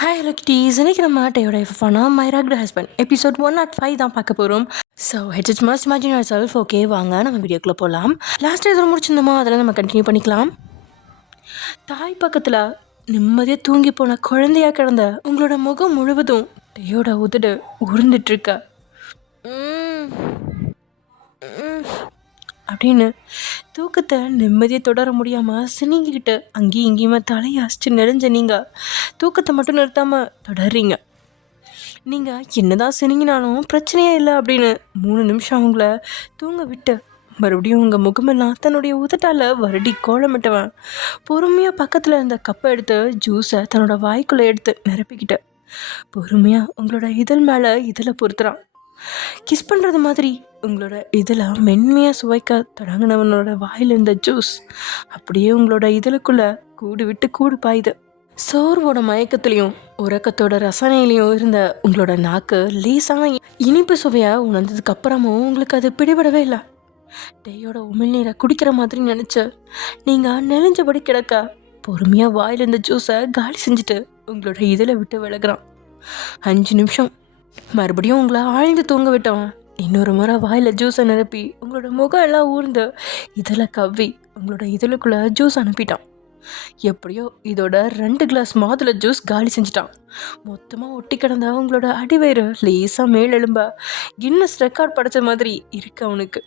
Hi hello kitties, இன்னைக்கு நம்ம டேயோட எஃப்னா my rugged husband episode 105 தான் பார்க்க போகிறோம். So it's must imagine your self. Okay, வாங்க நம்ம வீடியோக்குள்ளே போகலாம். லாஸ்ட் எதில் முடிச்சிருந்தோமோ அதெல்லாம் நம்ம கண்டினியூ பண்ணிக்கலாம். தாய் பக்கத்தில் நிம்மதியாக தூங்கி போன குழந்தையாக கிடந்த உங்களோட முகம் முழுவதும் டேயோட உதடு உருந்துட்டுருக்க அப்படின்னு தூக்கத்தை நிம்மதியை தொடர முடியாமல் சினிங்கிக்கிட்டு அங்கேயும் இங்கேயுமே தலையை அசிச்சு நெடுஞ்ச நீங்கள் தூக்கத்தை மட்டும் நிறுத்தாமல் தொடர்றீங்க. நீங்கள் என்னதான் சினிங்கினாலும் பிரச்சனையே இல்லை அப்படின்னு 3 நிமிஷம் அவங்கள தூங்க விட்டு மறுபடியும் உங்கள் முகமெல்லாம் தன்னுடைய உதட்டால் வருடி கோலமிட்டவன் பொறுமையாக பக்கத்தில் இருந்த கப்பை எடுத்து ஜூஸை தன்னோட வாய்க்குள்ளே எடுத்து நிரப்பிக்கிட்டு பொறுமையாக உங்களோட இதழ் மேலே இதில் பொறுத்துறான். கிஸ் பண்ணுறது மாதிரி உங்களோட இதில் மென்மையாக சுவைக்க தொடங்கினவனோட வாயில் இருந்த ஜூஸ் அப்படியே உங்களோட இதழுக்குள்ளே கூடு விட்டு கூடு பாயுது. சோர்வோட மயக்கத்துலேயும் உறக்கத்தோட ரசனையிலையும் இருந்த உங்களோட நாக்கு லேசான இனிப்பு சுவையை உணர்ந்ததுக்கு அப்புறமும் உங்களுக்கு அது பிடிபடவே இல்லை. டேயோட உமிழ்நீரை குடிக்கிற மாதிரி நினச்சி நீங்கள் நெளிஞ்சபடி கிடக்க பொறுமையாக வாயில் இருந்த ஜூஸை காலி செஞ்சுட்டு உங்களோட இதில் விட்டு விலகுறான். 5 நிமிஷம் மறுபடியும் உங்களை ஆழ்ந்து தூங்க விட்டவன் இன்னொரு முறை வாயில் ஜூஸை நிரப்பி உங்களோட முகம் எல்லாம் ஊர்ந்து இதில் கவ்வி உங்களோட இதழுக்குள்ளே ஜூஸ் அனுப்பிட்டான். எப்படியோ இதோட 2 கிளாஸ் மாதுளை ஜூஸ் காலி செஞ்சிட்டான். மொத்தமாக ஒட்டி கிடந்த அவங்களோட அடிவயிறு லேசாக மேலெலும்ப கின்னஸ் ரெக்கார்ட் படைச்ச மாதிரி இருக்கு அவனுக்கு.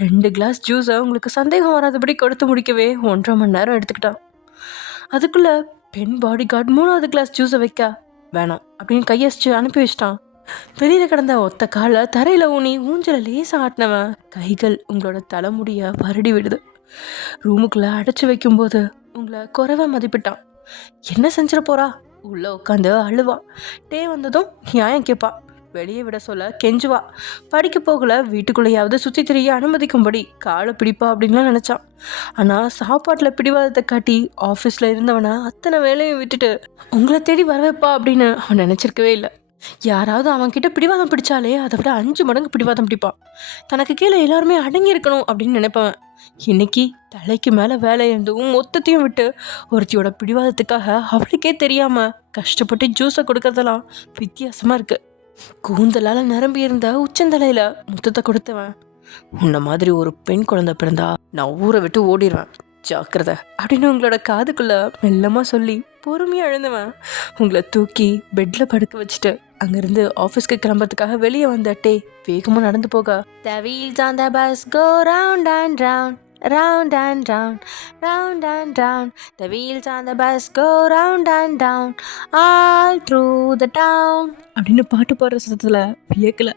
2 கிளாஸ் ஜூஸை அவங்களுக்கு சந்தேகம் வராதபடி கொடுத்து முடிக்கவே 1.5 மணி நேரம் எடுத்துக்கிட்டான். அதுக்குள்ளே பெண் பாடி கார்டு 3வது கிளாஸ் ஜூஸை வைக்க வேணாம் அப்படின்னு கையசிச்சு அனுப்பி வச்சிட்டான். வெளியில் கிடந்த ஒத்த காலை தரையில் ஊனி ஊஞ்சலை லேசாக ஆட்டினவன் கைகள் உங்களோட தலைமுடியை வருடி விடுது. ரூமுக்குள்ளே அடைச்சி வைக்கும்போது உங்களை குறைவா மதிப்பிட்டான். என்ன செஞ்சிட போறா உள்ளே உட்காந்து அழுவா. டே வந்ததும் நியாயம் கேட்பா. வெளியே விட சொல்ல கெஞ்சுவா. படிக்க போகல வீட்டுக்குள்ளேயாவது சுற்றி தெரிய அனுமதிக்கும்படி காலை பிடிப்பா அப்படின்லாம் நினச்சான். ஆனால் சாப்பாட்டில் பிடிவாதத்தை காட்டி ஆஃபீஸில் இருந்தவனை அத்தனை வேலையும் விட்டுட்டு உங்களை தேடி வரவைப்பா அப்படின்னு அவன் நினச்சிருக்கவே இல்லை. யாராவது அவன்கிட்ட பிடிவாதம் பிடிச்சாலே அதை விட 5 மடங்கு பிடிவாதம் பிடிப்பான். தனக்கு கீழே எல்லாருமே அடங்கி இருக்கணும் அப்படின்னு நினைப்பவன் இன்னைக்கு தலைக்கு மேலே வேலை இருந்தும் மொத்தத்தையும் விட்டு ஒருத்தியோட பிடிவாதத்துக்காக அவளுக்கே தெரியாமல் கஷ்டப்பட்டு ஜூஸை கொடுக்கறதெல்லாம் வித்தியாசமாக இருக்குது. கூந்தலால் நிரம்பி இருந்த உச்சந்தலையில் முத்தத்தை கொடுத்தவன் உன்ன மாதிரி ஒரு பெண் குழந்தை பிறந்தா நான் ஊரை விட்டு ஓடிடுவேன் ஜாக்கிரதை அப்படின்னு உங்களோட காதுக்குள்ள மெல்லமாக சொல்லி பொறுமையாக எழுந்தவன் உங்களை தூக்கி பெட்டில் படுக்க வச்சுட்டு அங்கேருந்து ஆஃபீஸ்க்கு கிளம்புறதுக்காக வெளியே வந்த டே வேகமாக நடந்து போக The wheels on the bus go round and round, round and round, round and round. The wheels on the bus go round and round, all through the town அப்படின்னு பாட்டு பாடுற சத்தத்தில் வியக்கல.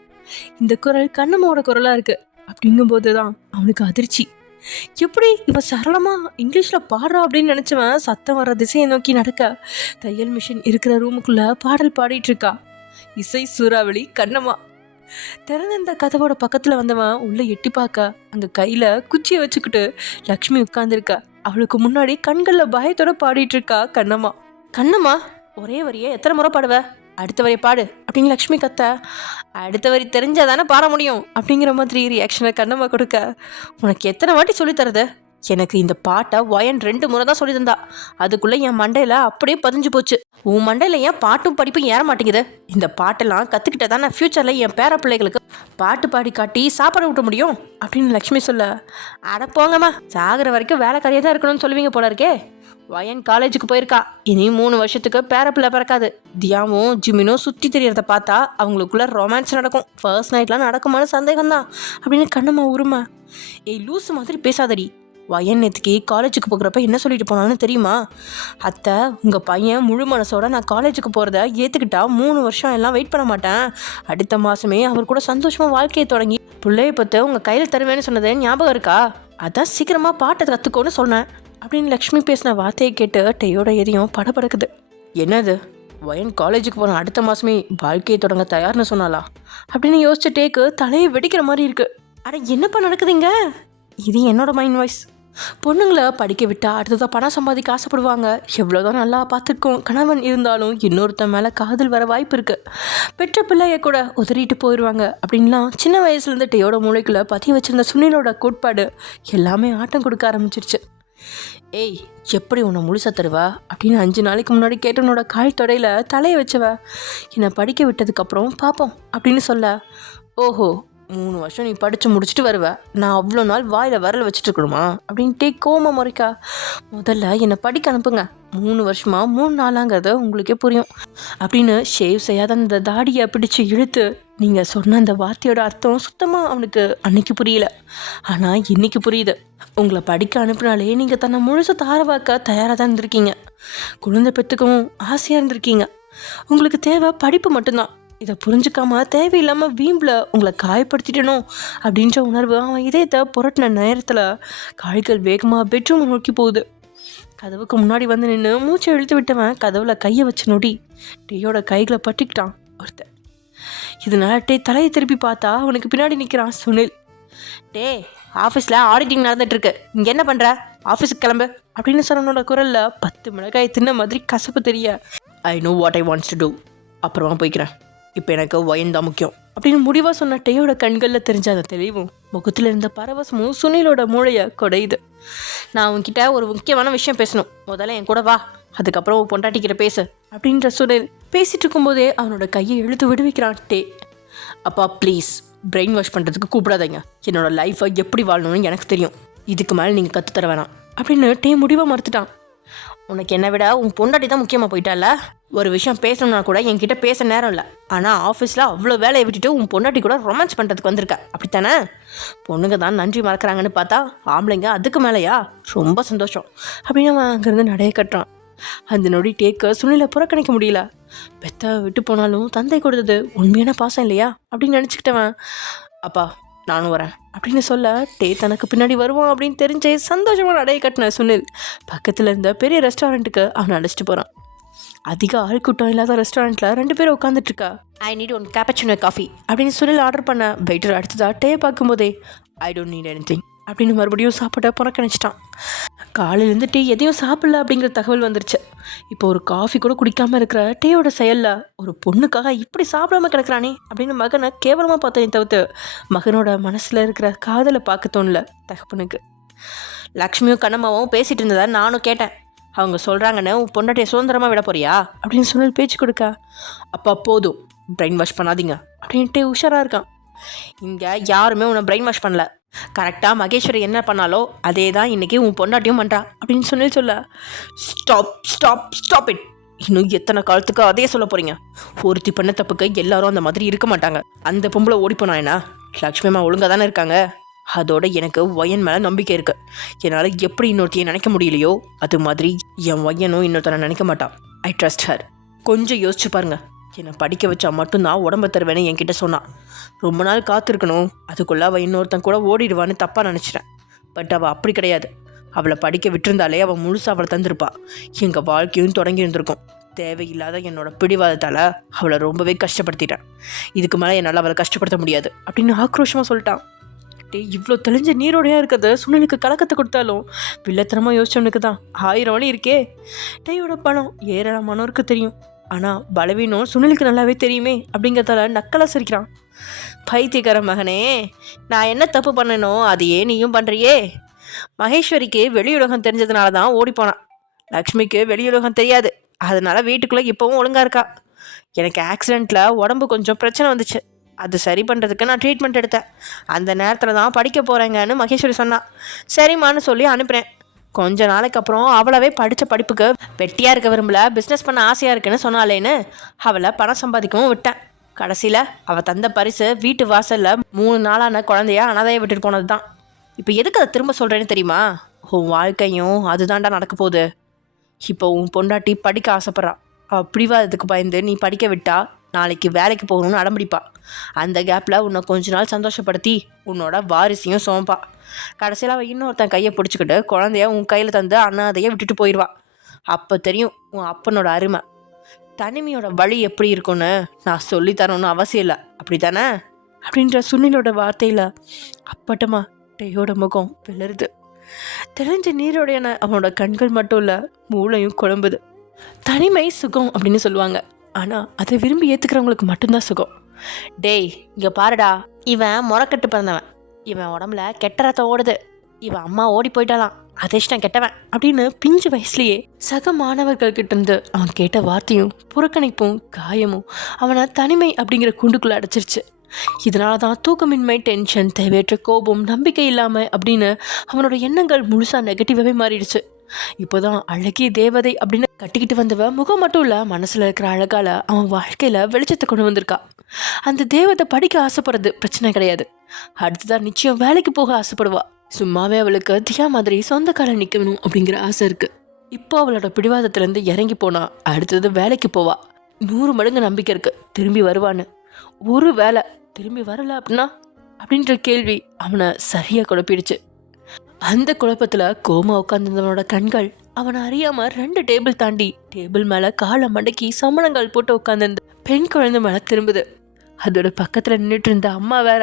இந்த குரல் கண்ணம்மாவோட குரலாக இருக்குது. அப்படிங்கும்போது தான் அவனுக்கு அதிர்ச்சி. எப்படி இவன் சரளமாக இங்கிலீஷில் பாடுறா அப்படின்னு நினச்சவன் சத்தம் வர திசையை நோக்கி நடக்க தையல் மிஷின் இருக்கிற ரூமுக்குள்ளே பாடல் பாடிட்டு இருக்கா. இசை சூறாவளி கண்ணம்மா. திறந்திருந்த கதவோட பக்கத்தில் வந்தவன் உள்ளே எட்டி பார்க்க அங்கே கையில் குச்சியை வச்சுக்கிட்டு லக்ஷ்மி உட்காந்துருக்கா. அவளுக்கு முன்னாடி கண்களில் பயத்தோட பாடிட்டு இருக்கா கண்ணம்மா. கண்ணம்மா, ஒரே வரியை எத்தனை முறை பாடுவ? அடுத்த வரி பாடு அப்படின்னு லக்ஷ்மி கத்த. அடுத்த வரி தெரிஞ்சாதானே பாட முடியும் அப்படிங்கிற மாதிரி ரியாக்ஷனை கண்ணம்மா கொடுக்க. உனக்கு எத்தனை வாட்டி சொல்லித்தரது? எனக்கு இந்த பாட்டை ஒயன் 2 முறை தான் சொல்லி தந்தா. அதுக்குள்ளே என் மண்டையில் அப்படியே பதிஞ்சு போச்சு. உன் மண்டையில் ஏன் பாட்டும் படிப்பும் ஏற மாட்டேங்குது? இந்த பாட்டெல்லாம் கற்றுக்கிட்ட தானே ஃப்யூச்சரில் என் பேர பிள்ளைகளுக்கு பாட்டு பாடி காட்டி சாப்பாடு விட்ட முடியும் அப்படின்னு லக்ஷ்மி சொல்ல. அட போங்கம்மா, சாகிற வரைக்கும் வேலைக்காரியாக தான் இருக்கணும்னு சொல்லுவீங்க போல இருக்கே. வயன் காலேஜுக்கு போயிருக்கா. இனி 3 வருஷத்துக்கு பேரப்பிள்ளை பிறக்காது. தியாவும் ஜிமினும் சுற்றி தெரியறத பார்த்தா அவங்களுக்குள்ள ரொமான்ஸ் நடக்கும். ஃபர்ஸ்ட் நைட்லாம் நடக்குமான்னு சந்தேகம்தான் அப்படின்னு கண்ணம்மா உருமா. ஏய் லூஸு மாதிரி பேசாதடி. வயன் நேற்றுக்கு காலேஜுக்கு போகிறப்ப என்ன சொல்லிட்டு போனான்னு தெரியுமா? அத்தை, உங்கள் பையன் முழு மனசோட நான் காலேஜுக்கு போகிறத ஏற்றுக்கிட்டா 3 வருஷம் எல்லாம் வெயிட் பண்ண மாட்டேன். அடுத்த மாதமே அவர் கூட சந்தோஷமாக வாழ்க்கையை தொடங்கி பிள்ளையை பற்றி உங்கள் கையில் தருவேன்னு சொன்னதே ஞாபகம் இருக்கா? அதான் சீக்கிரமாக பாட்டை கற்றுக்கோன்னு சொன்னேன் அப்படின்னு லக்ஷ்மி பேசின வார்த்தையை கேட்டு டேயோட எரியும் படபடக்குது. என்னது, வயன் காலேஜுக்கு போன அடுத்த மாதமே வாழ்க்கையை தொடங்க தயார்னு சொன்னாலா அப்படின்னு யோசிச்ச டேக்கு தலையை வெடிக்கிற மாதிரி இருக்கு. அட என்னப்பா நடக்குதுங்க? இது என்னோட மைண்ட் வாய்ஸ். பொண்ணுங்களை படிக்க விட்டா அடுத்ததாக பணம் சம்பாதிக்க ஆசைப்படுவாங்க. எவ்வளோதான் நல்லா பார்த்துருக்கோம் கணவன் இருந்தாலும் இன்னொருத்தன் மேலே காதல் வர வாய்ப்பு இருக்குது. பெற்ற பிள்ளைய கூட உதறிட்டு போயிடுவாங்க அப்படின்லாம் சின்ன வயசுலேருந்து டேயோட மூளைக்குள்ளே பற்றி வச்சிருந்த சுனிலோட கோட்பாடு எல்லாமே ஆட்டம் கொடுக்க ஆரம்பிச்சிருச்சு. ஏய், எப்படி உன்னை முழுசா தருவா அப்படின்னு 5 நாளைக்கு முன்னாடி கேட்டவனோட கால் தொடையில் தலையை வச்சவ என்னை படிக்க விட்டதுக்கப்புறம் பார்ப்போம் அப்படின்னு சொல்ல, ஓஹோ 3 வருஷம் நீ படித்து முடிச்சுட்டு வருவ, நான் அவ்வளோ நாள் வாயில் விரல் வச்சுட்டு இருக்கணுமா அப்படின்ட்டே கோமா முறைக்கா. முதல்ல என்னை படிக்க அனுப்புங்க, 3 வருஷமா 3 நாளாங்கிறத உங்களுக்கே புரியும் அப்படின்னு ஷேவ் செய்யாத அந்த தாடியை பிடிச்சி இழுத்து. நீங்கள் சொன்ன அந்த வார்த்தையோட அர்த்தம் சுத்தமாக அவனுக்கு அன்னைக்கு புரியல, ஆனால் இன்னைக்கு புரியுது. உங்களை படிக்க அனுப்பினாலே நீங்கள் தன்னை முழுசு தாரவாக்க தயாராக தான் இருந்திருக்கீங்க, குழந்தை பெற்றுக்கவும் ஆசையாக இருந்திருக்கீங்க. உங்களுக்கு தேவை படிப்பு மட்டும்தான். இதை புரிஞ்சுக்காம தேவையில்லாமல் வீம்பில் உங்களை காயப்படுத்திட்டணும் அப்படின்ற உணர்வு அவன் இதயத்தை புரட்டின நேரத்தில் கால்கள் வேகமாக பெட்ரூம் நோக்கி போகுது. கதவுக்கு முன்னாடி வந்து நின்று மூச்சை இழுத்து விட்டவன் கதவுல கையை வச்சு நொடி டேயோட கைகளை பட்டிக்கிட்டான் ஒருத்தன். இதனால டே தலையை திருப்பி பார்த்தா அவனுக்கு பின்னாடி நிற்கிறான் சுனில். டே, ஆஃபீஸில் ஆடிட்டிங் நடந்துட்டுருக்கு, இங்கே என்ன பண்ணுற, ஆஃபீஸுக்கு கிளம்பு அப்படின்னு சொன்னவனோட குரலில் 10 மிளகாய் தின்ன மாதிரி கசப்பு தெரிய. I know what I wants to do, அப்புறமா போய்க்கிறேன், இப்போ எனக்கு வயன் தான் முக்கியம் அப்படின்னு முடிவாக சொன்ன டேயோட கண்களில் தெரிஞ்ச அந்த தெளிவும் முகத்தில் இருந்த பரவசமும் சுனிலோட மூளையை கொடையுது. நான் உன்கிட்ட ஒரு முக்கியமான விஷயம் பேசணும், முதல்ல என் கூட வா, அதுக்கப்புறம் பொண்டாட்டிக்கிட்ட பேசு அப்படின்ற சுனில் பேசிட்டு இருக்கும்போதே அவனோட கையை இழுத்து விடுவிக்கிறான் டே. அப்பா ப்ளீஸ், பிரெயின் வாஷ் பண்ணுறதுக்கு கூப்பிடாதீங்க, என்னோட லைஃப்பை எப்படி வாழணும்னு எனக்கு தெரியும், இதுக்கு மேலே நீங்கள் கற்றுத்தர வேணாம் அப்படின்னு டே முடிவாக மறுத்துட்டான். உனக்கு என்னை விட உன் பொண்டாட்டி தான் முக்கியமாக போயிட்டால, ஒரு விஷயம் பேசணும்னா கூட என்கிட்ட பேச நேரம் இல்லை, ஆனால் ஆஃபீஸில் அவ்வளோ வேலையை விட்டுட்டு உன் பொண்டாட்டி கூட ரொமான்ஸ் பண்ணுறதுக்கு வந்திருக்க அப்படித்தானே? பொண்ணுங்க தான் நன்றி மறக்கிறாங்கன்னு பார்த்தா ஆம்பளைங்க அதுக்கு மேலேயா? ரொம்ப சந்தோஷம் அப்படின்னு அவன் அங்கேருந்து நடைய கட்டுறான். அந்த நொடி டேக்க சுனிலை புறக்கணிக்க முடியல. பெத்த விட்டு போனாலும் தந்தை கொடுத்தது உண்மையான பாசம் இல்லையா அப்படின்னு நினச்சிக்கிட்டவன், அப்பா நானும் வரேன் அப்படின்னு சொல்ல டே தனக்கு பின்னாடி வருவான் அப்படின்னு தெரிஞ்சே சந்தோஷமாக நடைய கட்டின சுனில் பக்கத்தில் இருந்த பெரிய ரெஸ்டாரண்ட்டுக்கு அவனை அழைச்சிட்டு போகிறான். அதிக ஆள் கூட்டம் இல்லாத ரெஸ்டாரண்ட்டில் 2 பேரும் உட்காந்துட்ருக்கா. ஐ நீட் 1 கேப்பச்சினோ காஃபி அப்படின்னு சுனில் ஆர்டர் பண்ண வெயிட்டர் அடுத்ததாக டே பார்க்கும்போதே ஐ டோன்ட் நீட் எனிதிங் அப்படின்னு மறுபடியும் சாப்பிட புறக்கணிச்சிட்டான். காலையிலேருந்து டீ எதையும் சாப்பிடல அப்படிங்கிற தகவல் வந்துருச்சு. இப்போ ஒரு காஃபி கூட குடிக்காமல் இருக்கிற டேயோட செயலில் ஒரு பொண்ணுக்காக இப்படி சாப்பிடாம கிடக்குறானே அப்படின்னு மகனை கேவலமாக பார்த்தேனே தவிர்த்து மகனோட மனசில் இருக்கிற காதலை பார்க்க தோணல தகப்பனுக்கு. லக்ஷ்மியும் கண்ணம்மாவும் பேசிகிட்டு இருந்ததை நானும் கேட்டேன், அவங்க சொல்கிறாங்கன்னு உன் பொண்டாட்டியை சுதந்திரமாக விட போறியா அப்படின்னு சொன்னால் பேச்சு கொடுக்க. அப்பா போதும், பிரெயின் வாஷ் பண்ணாதீங்க அப்படின்ட்டு உஷாராக இருக்கான். இங்கே யாருமே உன்னை பிரெயின் வாஷ் பண்ணல, கரெக்டாக மகேஸ்வரி என்ன பண்ணாலோ அதே தான் இன்றைக்கி உன் பொண்டாட்டியும் பண்ணுறா அப்படின்னு சொல்ல. ஸ்டாப் ஸ்டாப் ஸ்டாப் இட், இன்னும் எத்தனை காலத்துக்கு அதே சொல்ல போகிறீங்க? ஒருத்தி பண்ண தப்புக்கு எல்லாரும் அந்த மாதிரி இருக்க மாட்டாங்க. அந்த பொம்பளை ஓடிப்போனா என்ன, லக்ஷ்மி அம்மா ஒழுங்காக தானே இருக்காங்க, அதோட எனக்கு ஒயன் மேலே நம்பிக்கை இருக்குது. என்னால் எப்படி இன்னொருத்தையை நினைக்க முடியலையோ அது மாதிரி என் ஒய்யனும் இன்னொருத்தனை நினைக்க மாட்டான். I trust her. கொஞ்சம் யோசிச்சு பாருங்க, என்னை படிக்க வச்சா மட்டும்தான் உடம்பு தருவேன்னு என்கிட்ட சொன்னான். ரொம்ப நாள் காத்திருக்கணும், அதுக்குள்ளே அவள் இன்னொருத்தன் கூட ஓடிடுவான்னு தப்பாக நினச்சிட்டேன். பட் அவள் அப்படி கிடையாது. அவளை படிக்க விட்டுருந்தாலே அவள் முழுசாக அவளை தந்திருப்பா. எங்கள் வாழ்க்கையும் தொடங்கி இருந்திருக்கும். தேவையில்லாத என்னோட பிடிவாதத்தால் அவளை ரொம்பவே கஷ்டப்படுத்திட்டேன். இதுக்கு மேலே என்னால் அவளை கஷ்டப்படுத்த முடியாது அப்படின்னு ஆக்ரோஷமாக சொல்லிட்டான். டே, இவ்வளோ தெளிஞ்ச நீரோடையாக இருக்கிறது சுனிலுக்கு கலக்கத்தை கொடுத்தாலும் வில்லத்தனமாக யோசிச்சவனுக்கு தான் 1000 வழி இருக்கே. டேயோட பணம் ஏராளமானோருக்கு தெரியும், ஆனால் பலவீனம் சுனிலுக்கு நல்லாவே தெரியுமே அப்படிங்கிறதால நக்கலாக சிரிக்கிறான். பைத்தியக்கார மகனே, நான் என்ன தப்பு பண்ணனோ அதையே நீயும் பண்ணுறியே. மகேஸ்வரிக்கு வெளியுலகம் தெரிஞ்சதுனால தான் ஓடிப்போனான். லக்ஷ்மிக்கு வெளியுலகம் தெரியாது, அதனால வீட்டுக்குள்ளே இப்போவும் ஒழுங்காக இருக்கா. எனக்கு ஆக்சிடெண்ட்டில் உடம்பு கொஞ்சம் பிரச்சனை வந்துச்சு, அது சரி பண்ணுறதுக்கு நான் ட்ரீட்மெண்ட் எடுத்தேன். அந்த நேரத்தில் தான் படிக்க போகிறேங்கன்னு மகேஸ்வரி சொன்னான். சரிம்மான்னு சொல்லி அனுப்புகிறேன். கொஞ்ச நாளைக்கு அப்புறம் அவளவே படித்த படிப்புக்கு வெட்டியாக இருக்க விரும்பல, பிஸ்னஸ் பண்ண ஆசையாக இருக்குன்னு சொன்னாலேன்னு அவளை பணம் சம்பாதிக்கவும் விட்டேன். கடைசியில் அவள் தந்த பரிசு வீட்டு வாசலில் 3 நாளான குழந்தைய அனாதையை விட்டுட்டு போனது தான். இப்போ எதுக்கு அதை திரும்ப சொல்கிறேன்னு தெரியுமா? உன் வாழ்க்கையும் அதுதான்டா நடக்க போகுது. இப்போ உன் பொண்டாட்டி படிக்க ஆசைப்பட்றா. அவள் பிடிவாதத்துக்கு பயந்து நீ படிக்க விட்டா நாளைக்கு வேலைக்கு போகணும்னு அடம்பிடிப்பா. அந்த கேப்பில் உன்னை கொஞ்ச நாள் சந்தோஷப்படுத்தி உன்னோட வாரிசையும் சுமப்பா. கடைசியில் அவள் இன்னொருத்தன் கையை பிடிச்சிக்கிட்டு குழந்தைய உன் கையில் தந்து அண்ணாதையை விட்டுட்டு போயிடுவா. அப்போ தெரியும் உன் அப்பனோட அருமை. தனிமையோட வழி எப்படி இருக்குன்னு நான் சொல்லித்தரணும்னு அவசியம் இல்லை, அப்படி தானே அப்படின்ற சுனிலோட வார்த்தையில் அப்பட்டமா டேயோட முகம் விளருது. தெரிஞ்ச நீரோடையான அவனோட கண்கள் மட்டும் இல்லை, மூளையும் குழம்புது. தனிமை சுகம் அப்படின்னு சொல்லுவாங்க, ஆனால் அதை விரும்பி ஏற்றுக்கிறவங்களுக்கு மட்டும்தான் சுகம். டேய் இங்கே பாருடா, இவன் முறக்கட்டு பிறந்தவன், இவன் உடம்புல கெட்ட ரத்தம் ஓடுது, இவன் அம்மா ஓடி போயிட்டாலாம், அதிர்ஷ்டம் கெட்டவன் அப்படின்னு பிஞ்சு வயசுலேயே சக மாணவர்கள் கிட்ட இருந்து அவன் கேட்ட வார்த்தையும் புறக்கணிப்பும் காயமும் அவனை தனிமை அப்படிங்கிற கூண்டுக்குள்ள அடைச்சிருச்சு. இதனால தான் தூக்கமின்மை, டென்ஷன், தேவையற்ற கோபம், நம்பிக்கை இல்லாமல் அப்படின்னு அவனோட எண்ணங்கள் முழுசாக நெகட்டிவாகவே மாறிடுச்சு. இப்போதான் அழகிய தேவதை அப்படின்னு கட்டிக்கிட்டு வந்தவ முகம் மட்டும் இல்லை, மனசில் இருக்கிற அழகால அவன் வாழ்க்கையில் வெளிச்சத்தை கொண்டு வந்திருக்கா. அந்த தேவதை படிக்க ஆசைப்படுறது பிரச்சனை கிடையாது, அடுத்ததான் நிச்சயம் வேலைக்கு போக ஆசைப்படுவா. சும்மாவே அவளுக்கு தியா மாதிரி சொந்த கால நிற்கணும் அப்படிங்கிற ஆசை இருக்கு. இப்போ அவளோட பிடிவாதத்திலேருந்து இறங்கி போனா அடுத்தது வேலைக்கு போவா. 100 மடங்கு நம்பிக்கை இருக்கு திரும்பி வருவான்னு. ஒரு வேலை திரும்பி வரல அப்படின்ற கேள்வி அவனை சரியாக குழப்பிடுச்சு. அந்த குழப்பத்தில் கோமா உட்காந்துருந்தவனோட கண்கள் அவனை அறியாம 2 டேபிள் தாண்டி டேபிள் மேலே காலை மடக்கி சமணங்கால் போட்டு உட்காந்துருந்த பெண் குழந்தை மேலே திரும்புது. அதோட பக்கத்தில் நின்றுட்டு இருந்த அம்மா வேற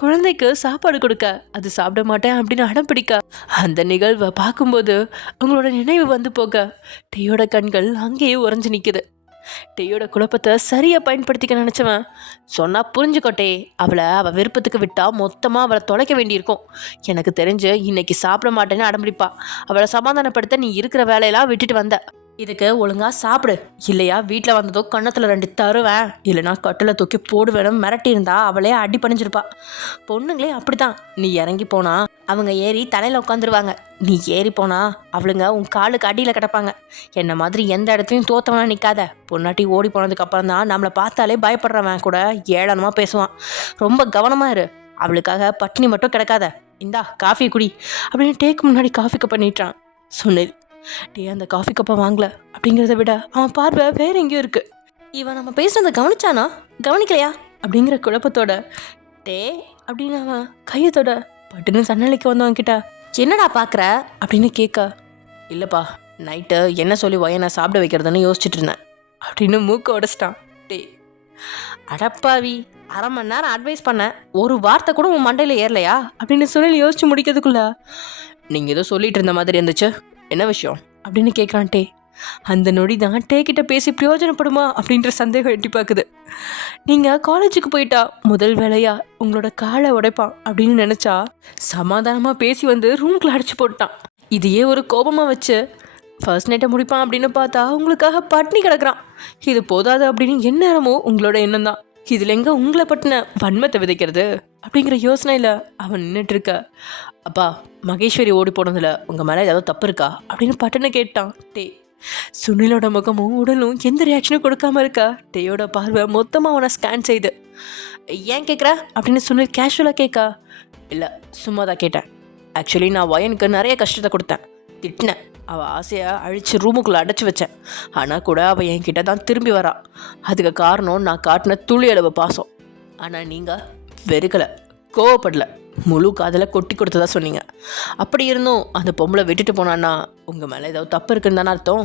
குழந்தைக்கு சாப்பாடு கொடுக்க அது சாப்பிட மாட்டேன் அப்படின்னு அடம் பிடிக்க. அந்த நிகழ்வை பார்க்கும்போது அவங்களோட நினைவு வந்து போக டேயோட கண்கள் அங்கேயே உறைஞ்சு நிற்குது. டேயோட குழப்பத்தை சரியாக பயன்படுத்திக்க நினச்சவன் சொன்னா புரிஞ்சுக்கோட்டே, அவள் விருப்பத்துக்கு விட்டா மொத்தமாக அவளை தொலைக்க வேண்டியிருக்கும். எனக்கு தெரிஞ்சு இன்னைக்கு சாப்பிட மாட்டேன்னு அடம்பிடிப்பா. அவளை சமாதானப்படுத்த நீ இருக்கிற வேலையெல்லாம் விட்டுட்டு வந்த. இதுக்கு ஒழுங்கா சாப்பிடு, இல்லையா வீட்டில் வந்ததோ கன்னத்தில் 2 தருவேன், இல்லைனா கட்டில் தூக்கி போடுவேணும் மிரட்டி இருந்தா அவளே அடி பணிஞ்சிருப்பா. பொண்ணுங்களே அப்படித்தான், நீ இறங்கி போனா அவங்க ஏறி தலையில் உட்காந்துருவாங்க, நீ ஏறி போனா அவளுங்க உன் காலுக்கு அடியில் கிடப்பாங்க. என்ன மாதிரி எந்த இடத்துலையும் தோத்தவனா நிற்காத. பொன்னாட்டி ஓடி போனதுக்கு அப்புறம் தான் நம்மளை பார்த்தாலே பயப்படுறவன் கூட ஏளனமாக பேசுவான். ரொம்ப கவனமாக இரு, அவளுக்காக பட்டினி மட்டும் கிடக்காத. இந்தா காஃபி குடி அப்படின்னு டேக்கு முன்னாடி காஃபி கப் பண்ணிட்டான் சுனில். டே அந்த காஃபி கப்பை வாங்கல அப்படிங்கிறத விட அவன் பார்வை வேற எங்கேயும் இருக்கு. இவன் நம்ம பேசுனதை கவனிச்சானா கவனிக்கலையா அப்படிங்கிற குழப்பத்தோட டே அப்படின்னு அவன் கையத்தோட பட்டுன்னு சன்னலைக்கு வந்தவன் கிட்ட என்னடா பார்க்குற அப்படின்னு கேட்க, இல்லைப்பா நைட்டு என்ன சொல்லி வயனை சாப்பிட வைக்கிறதுன்னு யோசிச்சுட்டு இருந்தேன் அப்படின்னு மூக்க உடச்சிட்டான். டே அடப்பாவி, 1/2 மணி நேரம் அட்வைஸ் பண்ணேன், ஒரு வார்த்தை கூட உன் மண்டையில் ஏறலையா அப்படின்னு சொல்லி யோசிச்சு முடிக்கிறதுக்குள்ள நீங்கள் ஏதோ சொல்லிட்டு இருந்த மாதிரி இருந்துச்சு, என்ன விஷயம் அப்படின்னு கேட்குறான் டே. அந்த நொடி தான் டே கிட்ட பேசி பிரயோஜனப்படுமா அப்படின்ற சந்தேகம் எட்டி பார்க்குது. நீங்கள் காலேஜுக்கு போயிட்டா முதல் வேலையா உங்களோட காலை உடைப்பான் அப்படின்னு நினச்சா சமாதானமாக பேசி வந்து ரூம்குள்ள அடிச்சு போட்டான். இதையே ஒரு கோபமாக வச்சு ஃபர்ஸ்ட் நைட்டை முடிப்பான் அப்படின்னு பார்த்தா உங்களுக்காக பட்னி கிடக்குறான். இது போதாது அப்படின்னு எந்நேரமோ உங்களோட எண்ணம் தான். இதில் எங்கே உங்களை பட்டின வன்மத்தை விதைக்கிறது அப்படிங்கிற யோசனையில் அவன் நின்றுட்டு இருக்க. அப்பா மகேஸ்வரி ஓடி போனதில் உங்கள் மேலே ஏதாவது தப்பு இருக்கா அப்படின்னு பட்டுன்னு கேட்டான் டே. சுனிலோட முகமும் உடலும் எந்த ரியாக்ஷனும் கொடுக்காம இருக்கா. டேயோட பார்வை மொத்தமாக அவனை ஸ்கேன் செய்து. ஏன் கேட்குற அப்படின்னு சுனில் கேஷுவலாக கேட்கா. இல்லை சும்மா தான் கேட்டேன். ஆக்சுவலி நான் வயனுக்கு நிறைய கஷ்டத்தை கொடுத்தேன், திட்டினேன், அவள் ஆசையை அழித்து ரூமுக்குள்ளே அடைச்சி வச்சேன். ஆனால் கூட அவள் என்கிட்ட தான் திரும்பி வரா. அதுக்கு காரணம் நான் காட்டின துளி அளவு பாசம். ஆனால் நீங்கள் வெறுக்கலை, கோவப்படலை, முழு காதலை கொட்டி கொடுத்ததா சொன்னீங்க. அப்படி இருந்தும் அந்த பொம்பளை விட்டுட்டு போனான்னா உங்கள் மேலே ஏதாவது தப்பு இருக்குன்னு தானே அர்த்தம்.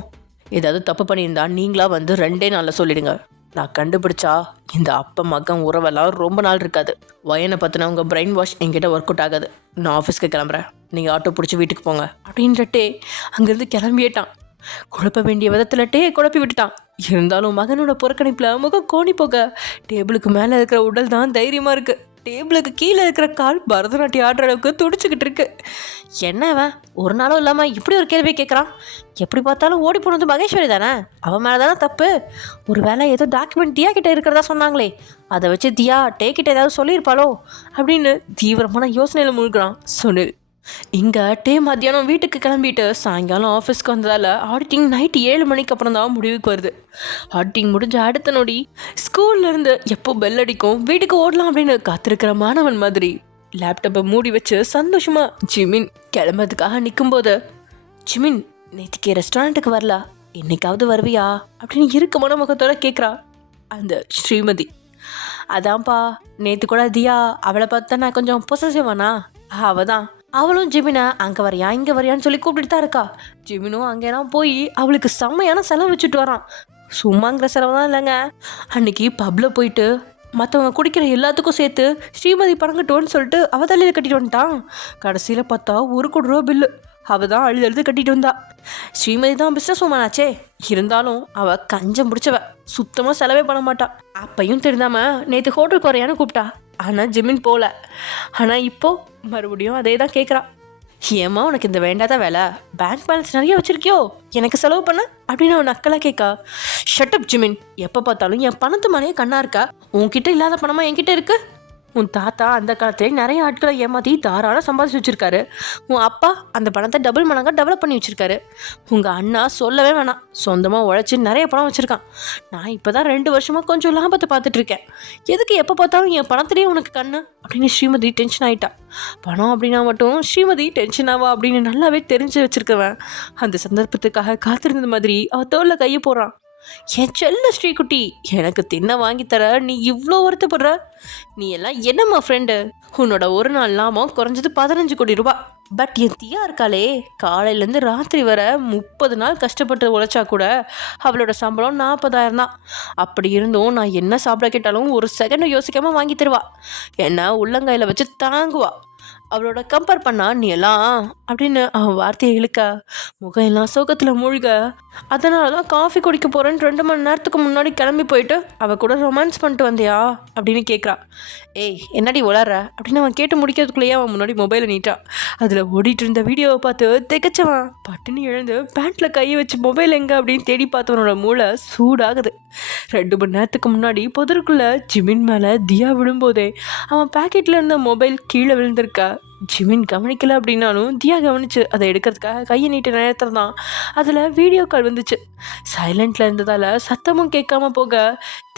ஏதாவது தப்பு பண்ணியிருந்தா நீங்களாக வந்து 2 நாளில் சொல்லிடுங்க. நான் கண்டுபிடிச்சா இந்த அப்பா மகன் உறவெல்லாம் ரொம்ப நாள் இருக்காது. வயனை பற்றின உங்கள் பிரெயின் வாஷ் என்கிட்ட ஒர்க் அவுட் ஆகாது. நான் ஆஃபீஸ்க்கு கிளம்புறேன், நீங்கள் ஆட்டோ பிடிச்சி வீட்டுக்கு போங்க அப்படின்ற டே அங்கேருந்து கிளம்பிட்டான். குழப்ப வேண்டிய விதத்தில் டே குழப்பி விட்டுட்டான். இருந்தாலும் மகனோட புறக்கணிப்பில் முகம் கோணி போக டேபிளுக்கு மேலே இருக்கிற உடல் தான் தைரியமாக இருக்குது. டேபிளுக்கு கீழே இருக்கிற கால் பரதநாட்டியம் ஆடுற அளவுக்கு துடிச்சுக்கிட்டு இருக்கு. என்ன அவன் ஒரு நாளும் இல்லாமல் இப்படி ஒரு கேள்வி கேட்குறான். எப்படி பார்த்தாலும் ஓடி போனது மகேஸ்வரி தானே, அவன் மேலே தானே தப்பு. ஒரு வேளை ஏதோ டாக்குமெண்ட் தியா கிட்ட இருக்கிறதா சொன்னாங்களே, அதை வச்சு தியா டே கிட்ட ஏதாவது சொல்லியிருப்பாளோ அப்படின்னு தீவிரமான யோசனையில் மூழ்கிறான் சுனில். இங்கே டே மத்தியானம் வீட்டுக்கு கிளம்பிட்டு சாயங்காலம் ஆஃபீஸ்க்கு வந்ததால் ஆடிட்டிங் நைட்டு 7 மணிக்கு அப்புறம் தான் முடிவுக்கு வருது. ஆடிட்டிங் முடிஞ்ச அடுத்த நொடி ஸ்கூல்லேருந்து எப்போ பெல் அடிக்கும் வீட்டுக்கு ஓடலாம் அப்படின்னு காத்திருக்கிற மாணவன் மாதிரி லேப்டாப்பை மூடி வச்சு சந்தோஷமாக ஜிமின் கிளம்புறதுக்காக நிற்கும்போது, ஜிமின் நேற்றுக்கு ரெஸ்டாரண்ட்டுக்கு வரல, என்னைக்காவது வருவியா அப்படின்னு இறுக்கமான முகத்தோட கேட்குறா அந்த ஸ்ரீமதி. அதான்ப்பா நேற்று கூட தியா அவளை பார்த்தா நான் கொஞ்சம் பொசசிவானா, அவள் தான் அவளும் ஜிமினை அங்கே வரையா இங்கே வரையான்னு சொல்லி கூப்பிட்டுட்டு தான் இருக்கா. ஜிமினும் அங்கேலாம் போய் அவளுக்கு செம்மையான செலவு வச்சுட்டு வரான். சும்மாங்கிற செலவு தான் இல்லைங்க, அன்னைக்கு பப்பில் போயிட்டு மற்றவங்க குடிக்கிற எல்லாத்துக்கும் சேர்த்து ஸ்ரீமதி பணங்கட்டோன்னு சொல்லிட்டு அவள் தலையில் கட்டிட்டு வந்துட்டான். கடைசியில் பார்த்தா 1 கோடி ரூபா பில்லு. அவள் தான் அழுது கட்டிட்டு வந்தா. ஸ்ரீமதி தான் பிஸ்னஸ் உமன் ஆச்சே, இருந்தாலும் அவள் கஞ்சம் பிடிச்சவ, சுத்தமாக செலவே பண்ண மாட்டாள். அப்பையும் தெரிந்தாம நேற்று ஹோட்டலுக்கு வரையான்னு கூப்பிட்டா. ஆனால் ஜிமின் போகல. ஆனால் இப்போது மறுபடியும் அதே தான் கேட்குறா. ஏம்மா உனக்கு இந்த வேண்டாத வேலை? பேங்க் பேலன்ஸ் நிறைய வச்சிருக்கியோ, எனக்கு செலவு பண்ண அப்படின்னு அவன் நக்கலாக கேட்கா. ஷட்டப் ஜிமின், எப்போ பார்த்தாலும் என் பணத்து மேலேயே கண்ணா இருக்கா. உன்கிட்ட இல்லாத பணமா என்கிட்ட இருக்கு. உன் தாத்தா அந்த காலத்திலே நிறைய ஆட்களை ஏமாற்றி தாராளம் சம்பாதிச்சு வச்சுருக்காரு. உன் அப்பா அந்த பணத்தை டபுள் மடங்காக டெவலப் பண்ணி வச்சுருக்காரு. உங்கள் அண்ணா சொல்லவே வேணாம், சொந்தமாக உழைச்சி நிறைய பணம் வச்சுருக்கான். நான் இப்போ தான் 2 வருஷமாக கொஞ்சம் லாபத்தை பார்த்துட்ருக்கேன். எதுக்கு எப்போ பார்த்தாலும் என் பணத்திலேயே உனக்கு கண்ணு அப்படின்னு ஸ்ரீமதி டென்ஷன் ஆகிட்டா. பணம் அப்படின்னா மட்டும் ஸ்ரீமதி டென்ஷன் ஆவா அப்படின்னு நல்லாவே தெரிஞ்சு வச்சுருக்கவன் அந்த சந்தர்ப்பத்துக்காக காத்திருந்த மாதிரி அவள் தோளில் கையை போடுறான். என் செல்ல ஸ்ரீகுட்டி, எனக்கு தின்ன வாங்கித்தர நீ இவ்வளோ வருத்தப்படுற? நீ எல்லாம் என்னம்மா ஃப்ரெண்டு? உன்னோட ஒரு நாள் லாபம் குறைஞ்சது 15 கோடி ரூபாய். பட் என் தியா இருக்காளே, காலையிலேருந்து ராத்திரி வர 30 நாள் கஷ்டப்பட்டு உழைச்சா கூட அவளோட சம்பளம் 40,000 தான். அப்படி இருந்தும் நான் என்ன சாப்பிட கேட்டாலும் ஒரு செகண்ட் யோசிக்காமல் வாங்கி தருவா. என்ன உள்ளங்கையில் வச்சு தாங்குவா. அவளோட கம்பேர் பண்ணா நீ எல்லாம் அப்படின்னு அவன் வார்த்தையை இழுக்க முகம் எல்லாம் சோகத்தில் மூழ்க. அதனால தான் காஃபி குடிக்க போகிறேன்னு 2 மணி நேரத்துக்கு முன்னாடி கிளம்பி போயிட்டு அவள் கூட ரொமான்ஸ் பண்ணிட்டு வந்தியா அப்படின்னு கேட்குறா. ஏய் என்னடி உளற அப்படின்னு அவன் கேட்டு முடிக்கிறதுக்குள்ளேயே அவன் முன்னாடி மொபைலை நீட்டா. அதில் ஓடிட்டு இருந்த வீடியோவை பார்த்து திகச்சவன் பட்டுன்னு எழுந்து பேண்ட்டில் கையை வச்சு மொபைல் எங்கே அப்படின்னு தேடி பார்த்தவனோட மூளை சூடாகுது. 2 மணி நேரத்துக்கு முன்னாடி புதருக்குள்ளே ஜிமின் மேலே தியா விழும்போதே அவன் பேக்கெட்டில் இருந்த மொபைல் கீழே விழுந்திருக்கா. ஜிமின் கவனிக்கல அப்படின்னாலும் தியா கவனிச்சு அதை எடுக்கிறதுக்காக கையை நீட்ட நேரத்தில் தான் அதில் வீடியோ கால் வந்துச்சு. சைலண்டில் இருந்ததால் சத்தமும் கேட்காம போக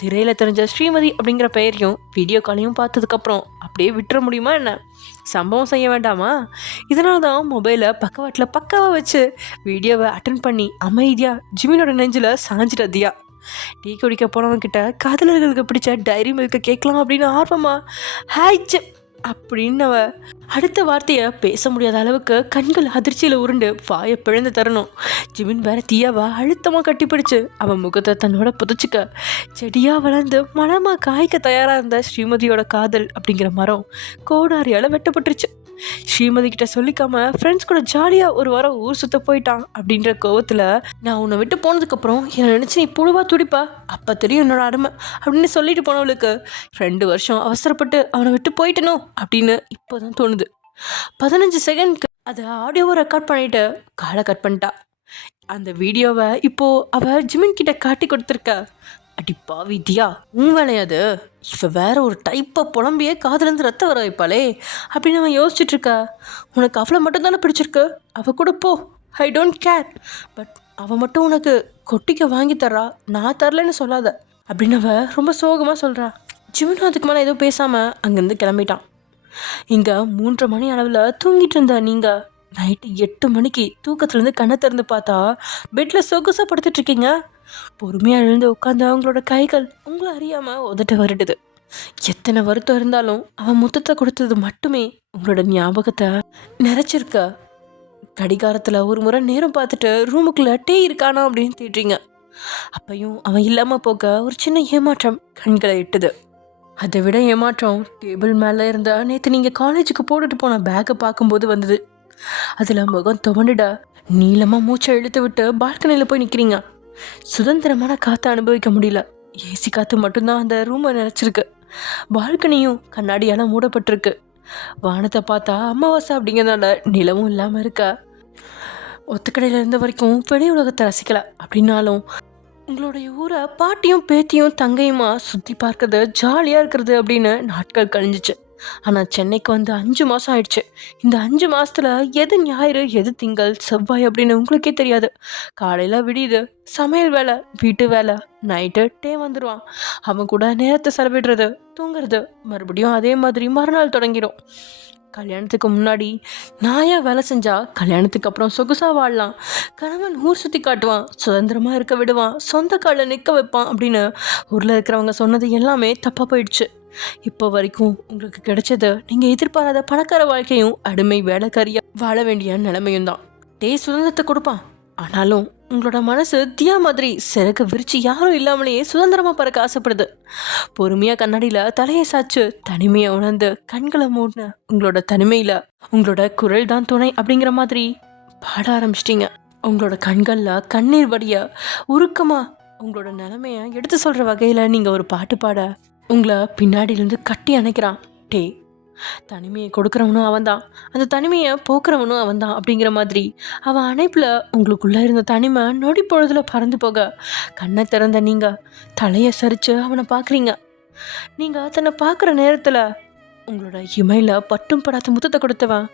திரையில் தெரிஞ்ச ஸ்ரீமதி அப்படிங்கிற பெயரையும் வீடியோ காலையும் பார்த்ததுக்கப்புறம் அப்படியே விட்டுற முடியுமா என்ன? சம்பவம் செய்ய வேண்டாமா? இதனால தான் மொபைலை பக்கவாட்டில் பக்காவாக வச்சு வீடியோவை அட்டன் பண்ணி அமைதியாக ஜிமினோட நெஞ்சில் சாஞ்சிட்ட தியா. டீ குடிக்க போனவங்கிட்ட காதலர்களுக்கு பிடிச்ச டைரி மில்கை கேட்கலாம் அப்படின்னு ஆர்வமா ஹாய்ச்சு அப்படின்னு அவ அடுத்த வார்த்தையை பேச முடியாத அளவுக்கு கண்கள் அதிர்ச்சியில் உருண்டு வாயை பிழந்து தரணும். ஜிமின் வேற தியாவை அழுத்தமாக கட்டிப்பிடிச்சு அவன் முகத்தை தன்னோட புதைச்சிக்க செடியாக வளர்ந்து மனமாக காய்க்க தயாராக இருந்த ஸ்ரீமதியோட காதல் அப்படிங்கிற மரம் கோடாரியால் வெட்டப்பட்டுருச்சு. ஸ்ரீமதி கிட்ட சொல்லிக்காம ஃப்ரெண்ட்ஸ் கூட ஜாலியாக ஒரு வாரம் ஊர் சுத்த போயிட்டான் அப்படின்ற கோவத்தில் நான் உன்னை விட்டு போனதுக்கப்புறம் என்னை நினச்சி நீ புழுவா துடிப்பா, அப்போ தெரியும் என்னோட அருமை அப்படின்னு சொல்லிட்டு போனவளுக்கு 2 வருஷம் அவசரப்பட்டு அவனை விட்டு போயிட்டனோ அப்படின்னு இப்போ தான் தோணுது. 15 செகண்ட்க்கு அதை ஆடியோவை ரெக்கார்ட் பண்ணிட்டு காலை கட் பண்ணிட்டா. அந்த வீடியோவை இப்போது அவள் ஜிமின் கிட்ட காட்டி கொடுத்துருக்க. அடிப்பா வித்யா, உன் வேலையாது, இப்போ வேற ஒரு டைப்பாக புலம்பியே காதுலேருந்து ரத்தம் வர வைப்பாளே அப்படின்னு அவன் யோசிச்சுட்டு இருக்கா. உனக்கு அவளை மட்டும் தானே பிடிச்சிருக்கு, அவள் கூட போ, ஐ டோன்ட் கேர். பட் அவள் மட்டும் உனக்கு கொட்டிக்க வாங்கி தர்றா, நான் தரலன்னு சொல்லாத அப்படின்னு அவள் ரொம்ப சோகமாக சொல்கிறா. ஜிமினும் அதுக்கு மேலே எதுவும் பேசாமல் அங்கேருந்து கிளம்பிட்டான். இங்கே 3:30 மணி அளவில் தூங்கிட்டு இருந்த நீங்கள் நைட்டு 8 மணிக்கு தூக்கத்துலேருந்து கண்ணை திறந்து பார்த்தா பெட்டில் சொகுசாக படுத்துட்ருக்கீங்க. பொறுமையாக எழுந்து உட்காந்து அவங்களோட கைகள் உங்களை அறியாமல் உதட்ட வருடுது. எத்தனை வருத்தம் இருந்தாலும் அவன் முத்தத்தை கொடுத்தது மட்டுமே உங்களோட ஞாபகத்தை நிறைச்சிருக்க. கடிகாரத்தில் ஒரு முறை நேரம் பார்த்துட்டு ரூமுக்குள்ளே டீ இருக்கானா அப்படின்னு தேடுறீங்க. அப்பையும் அவன் இல்லாமல் போக ஒரு சின்ன ஏமாற்றம் கண்களை எட்டுது. அதை விட ஏமாற்றம் டேபிள் மேலே இருந்த நேற்று நீங்கள் காலேஜுக்கு போட்டுட்டு போன பேக்கை பார்க்கும்போது வந்தது. அதில் முகம் துவண்டுட நீளமாக மூச்சை இழுத்து விட்டு பால்கனியில் போய் நிற்கிறீங்க. சுதந்திரமான காற்றை அனுபவிக்க முடியல. ஏசி காற்று மட்டும்தான் அந்த ரூமை நினச்சிருக்கு. பால்கனியும் கண்ணாடியால் மூடப்பட்டிருக்கு. வானத்தை பார்த்தா அமாவாசை அப்படிங்கிறதுனால நிலவும் இல்லாமல் இருக்கா. ஒத்துக்கடையில் இருந்த வரைக்கும் வெளி உலகத்தை ரசிக்கல அப்படின்னாலும் உங்களுடைய ஊரை பாட்டியும் பேத்தியும் தங்கையுமா சுற்றி பார்க்கறது ஜாலியாக இருக்கிறது அப்படின்னு நாட்கள் கழிஞ்சிச்சு. ஆனால் சென்னைக்கு வந்து 5 மாதம் ஆயிடுச்சு. இந்த 5 மாதத்தில் எது ஞாயிறு எது திங்கள் செவ்வாய் அப்படின்னு உங்களுக்கே தெரியாது. காலையில் விடியுது, சமையல் வேலை, வீட்டு வேலை, நைட்டு டே வந்துடுவான். அவன் கூட நேரத்தை செலவிடுறது, தூங்குறது, மறுபடியும் அதே மாதிரி மறுநாள் தொடங்கிடும். கல்யாணத்துக்கு முன்னாடி நாயா வேலை செஞ்சா கல்யாணத்துக்கு அப்புறம் சொகுசாக வாழலாம். கணவன் ஊர் சுற்றி காட்டுவான், சுதந்திரமாக இருக்க விடுவான், சொந்த காலில் நிற்க வைப்பான் அப்படின்னு ஊரில் இருக்கிறவங்க சொன்னது எல்லாமே தப்பாக போயிடுச்சு. இப்போ வரைக்கும் உங்களுக்கு கிடைச்சது நீங்கள் எதிர்பாராத பணக்கார வாழ்க்கையும் அடிமை வேலைக்காரியாக வாழ வேண்டிய நிலைமையும் தான். சுதந்திரத்தை கொடுப்பான். ஆனாலும் உங்களோட மனசு தியா மாதிரி சிறகு விரிச்சு யாரும் இல்லாமலேயே சுதந்திரமாக பறக்க ஆசைப்படுது. பொறுமையாக கண்ணாடியில் தலையை சாச்சு தனிமையை உணர்ந்து கண்களை மூடின உங்களோட தனிமையில் உங்களோட குரல் தான் துணை அப்படிங்கிற மாதிரி பாட ஆரம்பிச்சிட்டிங்க. உங்களோட கண்களில் கண்ணீர் வடிய உருக்கமாக உங்களோட நிலைமையை எடுத்து சொல்கிற வகையில் நீங்கள் ஒரு பாட்டு பாட உங்களை பின்னாடியிலேருந்து கட்டி அணைக்கிறான். தனிமையை கொடுக்குறவனும் அவன்தான், அந்த தனிமையை போக்குறவனும் அவன்தான் அப்படிங்கிற மாதிரி அவன் அணைப்பில் உங்களுக்குள்ளே இருந்த தனிமை நொடி பொழுதுல பறந்து போக கண்ணை திறந்த நீங்கள் தலையை சரித்து அவனை பார்க்குறீங்க. நீங்கள் தன்னை பார்க்குற நேரத்தில் உங்களோட இமையில் பட்டும் படாத முத்தத்தை கொடுத்தவன்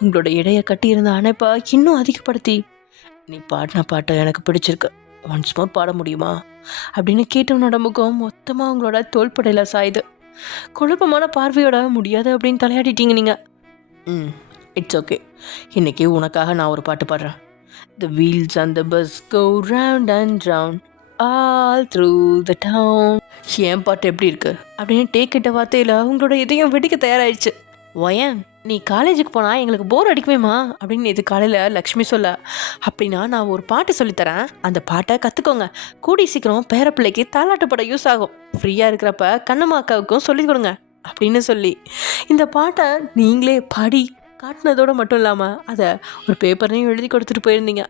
உங்களோட இடையை கட்டியிருந்த அணைப்பை இன்னும் அதிகப்படுத்தி, நீ பாடின பாட்டை எனக்கு பிடிச்சிருக்கு, ஒன்ஸ் மோர் பாட முடியுமா அப்படின்னு கேட்டவனோட முகம் மொத்தமாக அவங்களோட தோள்படையில் சாயுது. குழப்பமான பார்வையோட முடியாது அப்படின்னு தலையாடிட்டீங்க நீங்கள். இட்ஸ் ஓகே, இன்னைக்கு உனக்காக நான் ஒரு பாட்டு பாடுறேன். The wheels on the bus go round and round all through the town. என் பாட்டு எப்படி இருக்கு அப்படின்னு டேக்கிட்ட வார்த்தையில் உங்களோட இதயம் வெடிக்க தயாராகிடுச்சு. ஒயன், நீ காலேஜுக்கு போனால் எங்களுக்கு போர் அடிக்குமேம்மா அப்படின்னு இது காலையில் லக்ஷ்மி சொல்ல, அப்படின்னா நான் ஒரு பாட்டு சொல்லித்தரேன், அந்த பாட்டை கற்றுக்கோங்க, கூடி சீக்கிரம் பேரப்பிள்ளைக்கு தாலாட்டுப்பட யூஸ் ஆகும், ஃப்ரீயாக இருக்கிறப்ப கண்ணம்மா அக்காவுக்கும் சொல்லிக் கொடுங்க அப்படின்னு சொல்லி இந்த பாட்டை நீங்களே பாடி காட்டினதோடு மட்டும் இல்லாமல் அதை ஒரு பேப்பர்லையும் எழுதி கொடுத்துட்டு போயிருந்தீங்க.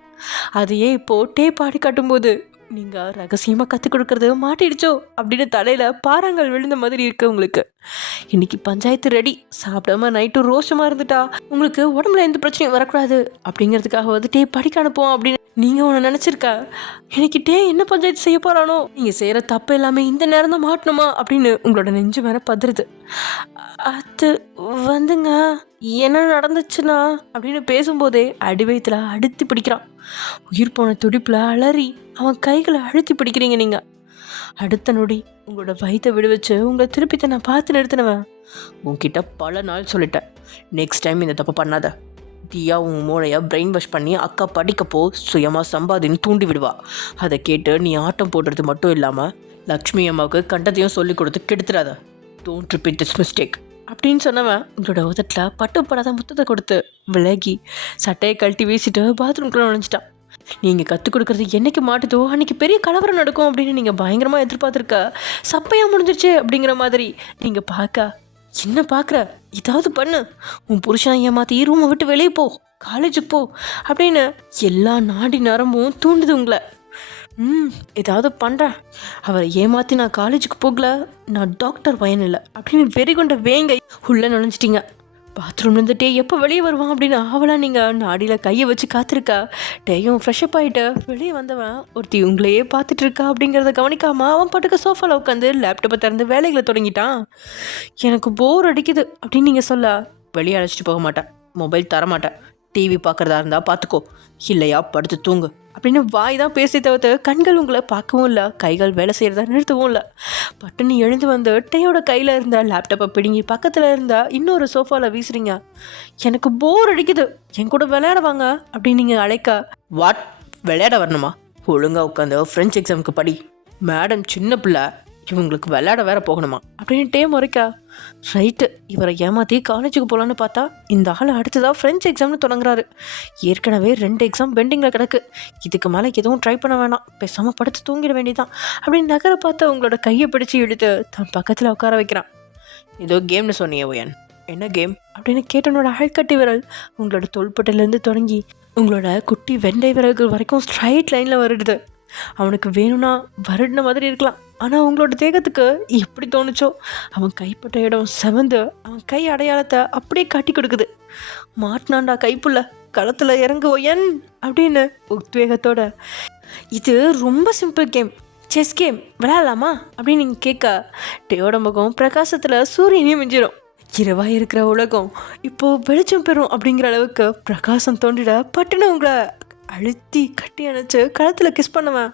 அதையே இப்போது டேப் பாடி காட்டும்போது நீங்கள் ரகசியமாக கற்றுக் கொடுக்குறது மாட்டிடுச்சோ அப்படின்னு தலையில் பாறாங்கல் விழுந்த மாதிரி இருக்கு உங்களுக்கு. இன்னைக்கு பஞ்சாயத்து ரெடி, சாப்பிடாம நைட்டு ரோஷமாக இருந்துட்டா உங்களுக்கு உடம்புல எந்த பிரச்சனையும் வரக்கூடாது அப்படிங்கிறதுக்காக வந்து டே படிக்க அனுப்புவோம் அப்படின்னு நீங்கள் ஒன்று நினச்சிருக்கா. இன்னைக்கு டே என்ன பஞ்சாயத்து செய்ய போகிறானோ, நீங்கள் செய்கிற தப்பு எல்லாமே இந்த நேரம் தான் மாட்டணுமா அப்படின்னு உங்களோட நெஞ்சு மேலே பதறுது. அது வந்துங்க என்ன நடந்துச்சுன்னா அப்படின்னு பேசும்போதே அடி வயிற்றுல அழுத்தி பிடிக்கிறான். உயிர் போன துடிப்பில் அலறி அவன் கைகளை அழுத்தி பிடிக்கிறீங்க நீங்கள். அடுத்த நொடி உங்களோட வயிற்றை விடு வச்சு உங்களை திருப்பி நான் பார்த்து நிறுத்தினவன் உன்கிட்ட பல நாள் சொல்லிட்டேன், நெக்ஸ்ட் டைம் இந்த தப்பு பண்ணாத. தியா உன் மூளையை பிரெயின் வாஷ் பண்ணி அக்கா படிக்கப்போ சுயமாக சம்பாதின்னு தூண்டி விடுவா. அதை கேட்டு நீ ஆட்டம் போடுறது மட்டும் இல்லாமல் லக்ஷ்மி அம்மாவுக்கு கண்டத்தையும் சொல்லி கொடுத்து கெடுத்துடாத. டோன்ட் ரிப்பீட் திஸ் மிஸ்டேக் அப்படின்னு சொன்னவன் உங்களோட உதட்டில் பட்டுப்படாத முத்தத்தை கொடுத்து விலகி சட்டையை கழட்டி வீசிட்டு பாத்ரூம்குள்ளே நுழைஞ்சிட்டான். நீங்கள் கற்றுக் கொடுக்குறது என்றைக்கு மாட்டுதோ அன்றைக்கி பெரிய கலவரம் நடக்கும் அப்படின்னு நீங்கள் பயங்கரமாக எதிர்பார்த்துருக்க. சப்பையாக முடிஞ்சிருச்சு அப்படிங்கிற மாதிரி நீங்கள் பார்க்க, என்ன பார்க்குற, ஏதாவது பண்ணு, உன் புருஷனை ஏமாற்றி ரூமை விட்டு வெளியே போ, காலேஜுக்கு போ அப்படின்னு எல்லா நாடி நரம்பும் தூண்டுது உங்களை. ஏதாவது பண்ணுறேன், அவரை ஏமாற்றி நான் காலேஜுக்கு போகல, நான் டாக்டர் பையன் இல்லை அப்படின்னு வெறி கொண்ட வேங்கை உள்ளே நுழைஞ்சிட்டிங்க. பாத்ரூம்லேருந்து டே எப்போ வெளியே வருவான் அப்படின்னு ஆவலாக நீங்கள் நாடியில் கையை வச்சு காத்திருக்கா. டேயும் ஃப்ரெஷ்அப் ஆகிட்டு வெளியே வந்தவன் ஒருத்தி உங்களையே பார்த்துட்டு இருக்கா அப்படிங்கிறத கவனிக்காமல் அவன் பாட்டுக்கு சோஃபாவில் உட்காந்து லேப்டாப்பை திறந்து வேலைகளை தொடங்கிட்டான். எனக்கு போர் அடிக்குது அப்படின்னு நீங்கள் சொல்ல, வெளியே அழைச்சிட்டு போக மாட்டேன், மொபைல் தரமாட்டேன், டிவி பார்க்குறதா இருந்தால் பார்த்துக்கோ, இல்லையா படுத்து தூங்கு அப்படின்னு வாய் தான் பேசி தவிர்த்து கண்கள் உங்களை பார்க்கவும் இல்லை, கைகள் வேலை செய்கிறதா நிறுத்தவும் இல்லை. பட்டுன்னு எழுந்து வந்து டேயோட கையில் இருந்த லேப்டாப்பை பிடுங்கி பக்கத்தில் இருந்த இன்னொரு சோஃபாவில் வீசுறீங்க. எனக்கு போர் அடிக்குது, என் கூட விளையாடுவாங்க அப்படின்னு நீங்கள் அழைக்க, வாட் விளையாட வரணுமா, ஒழுங்காக உட்காந்து ஃப்ரெஞ்ச் எக்ஸாமுக்கு படி, மேடம் சின்ன பிள்ளை, இவங்களுக்கு விளையாட வேற போகணுமா அப்படின்னு டே முறைக்கா. ரைட்டு, இவரை ஏமாற்றி காலேஜுக்கு போகலான்னு பார்த்தா இந்த ஆள் அடுத்ததாக ஃப்ரெஞ்ச் எக்ஸாம்னு தொடங்குறாரு. ஏற்கனவே 2 எக்ஸாம் பெண்டிங்கில் கிடக்கு, இதுக்கு மேலே எதுவும் ட்ரை பண்ண வேணாம், பேசாமல் படுத்து தூங்கிட வேண்டியதான் அப்படின்னு நகரை பார்த்து உங்களோட கையை பிடிச்சி இழுத்து தன் பக்கத்தில் உட்கார வைக்கிறான். ஏதோ கேம்னு சொன்னியே ஓயன், என்ன கேம் அப்படின்னு கேட்டனோட அழற்கட்டி விரல் உங்களோட தோள்பட்டையிலேருந்து தொடங்கி உங்களோட குட்டி வெண்டை விரல்கள் வரைக்கும் ஸ்ட்ரைட் லைனில் வருடுது. அவனுக்கு வேணும்னா வருடின மாதிரி இருக்கலாம், ஆனால் உங்களோட தேகத்துக்கு எப்படி தோணுச்சோ அவன் கைப்பட்ட இடம் செவந்து அவன் கை அடையாளத்தை அப்படியே காட்டி கொடுக்குது. மாட்டினாண்டா கைப்புள்ள, களத்தில் இறங்குவோயன் அப்படின்னு உத்வேகத்தோட. இது ரொம்ப சிம்பிள் கேம், செஸ் கேம், விளையாடலாமா அப்படின்னு நீங்கள் கேட்க, டேயோட முகம் பிரகாசத்தில் சூரியனையும் மிஞ்சிடும். இரவாக இருக்கிற உலகம் இப்போது வெளிச்சம் பெறும் அப்படிங்கிற அளவுக்கு பிரகாசம் தோண்டிட பட்டுன்னு உங்களை அழுத்தி கட்டி அணைச்சு கழுத்தில் கிஸ் பண்ணுவேன்.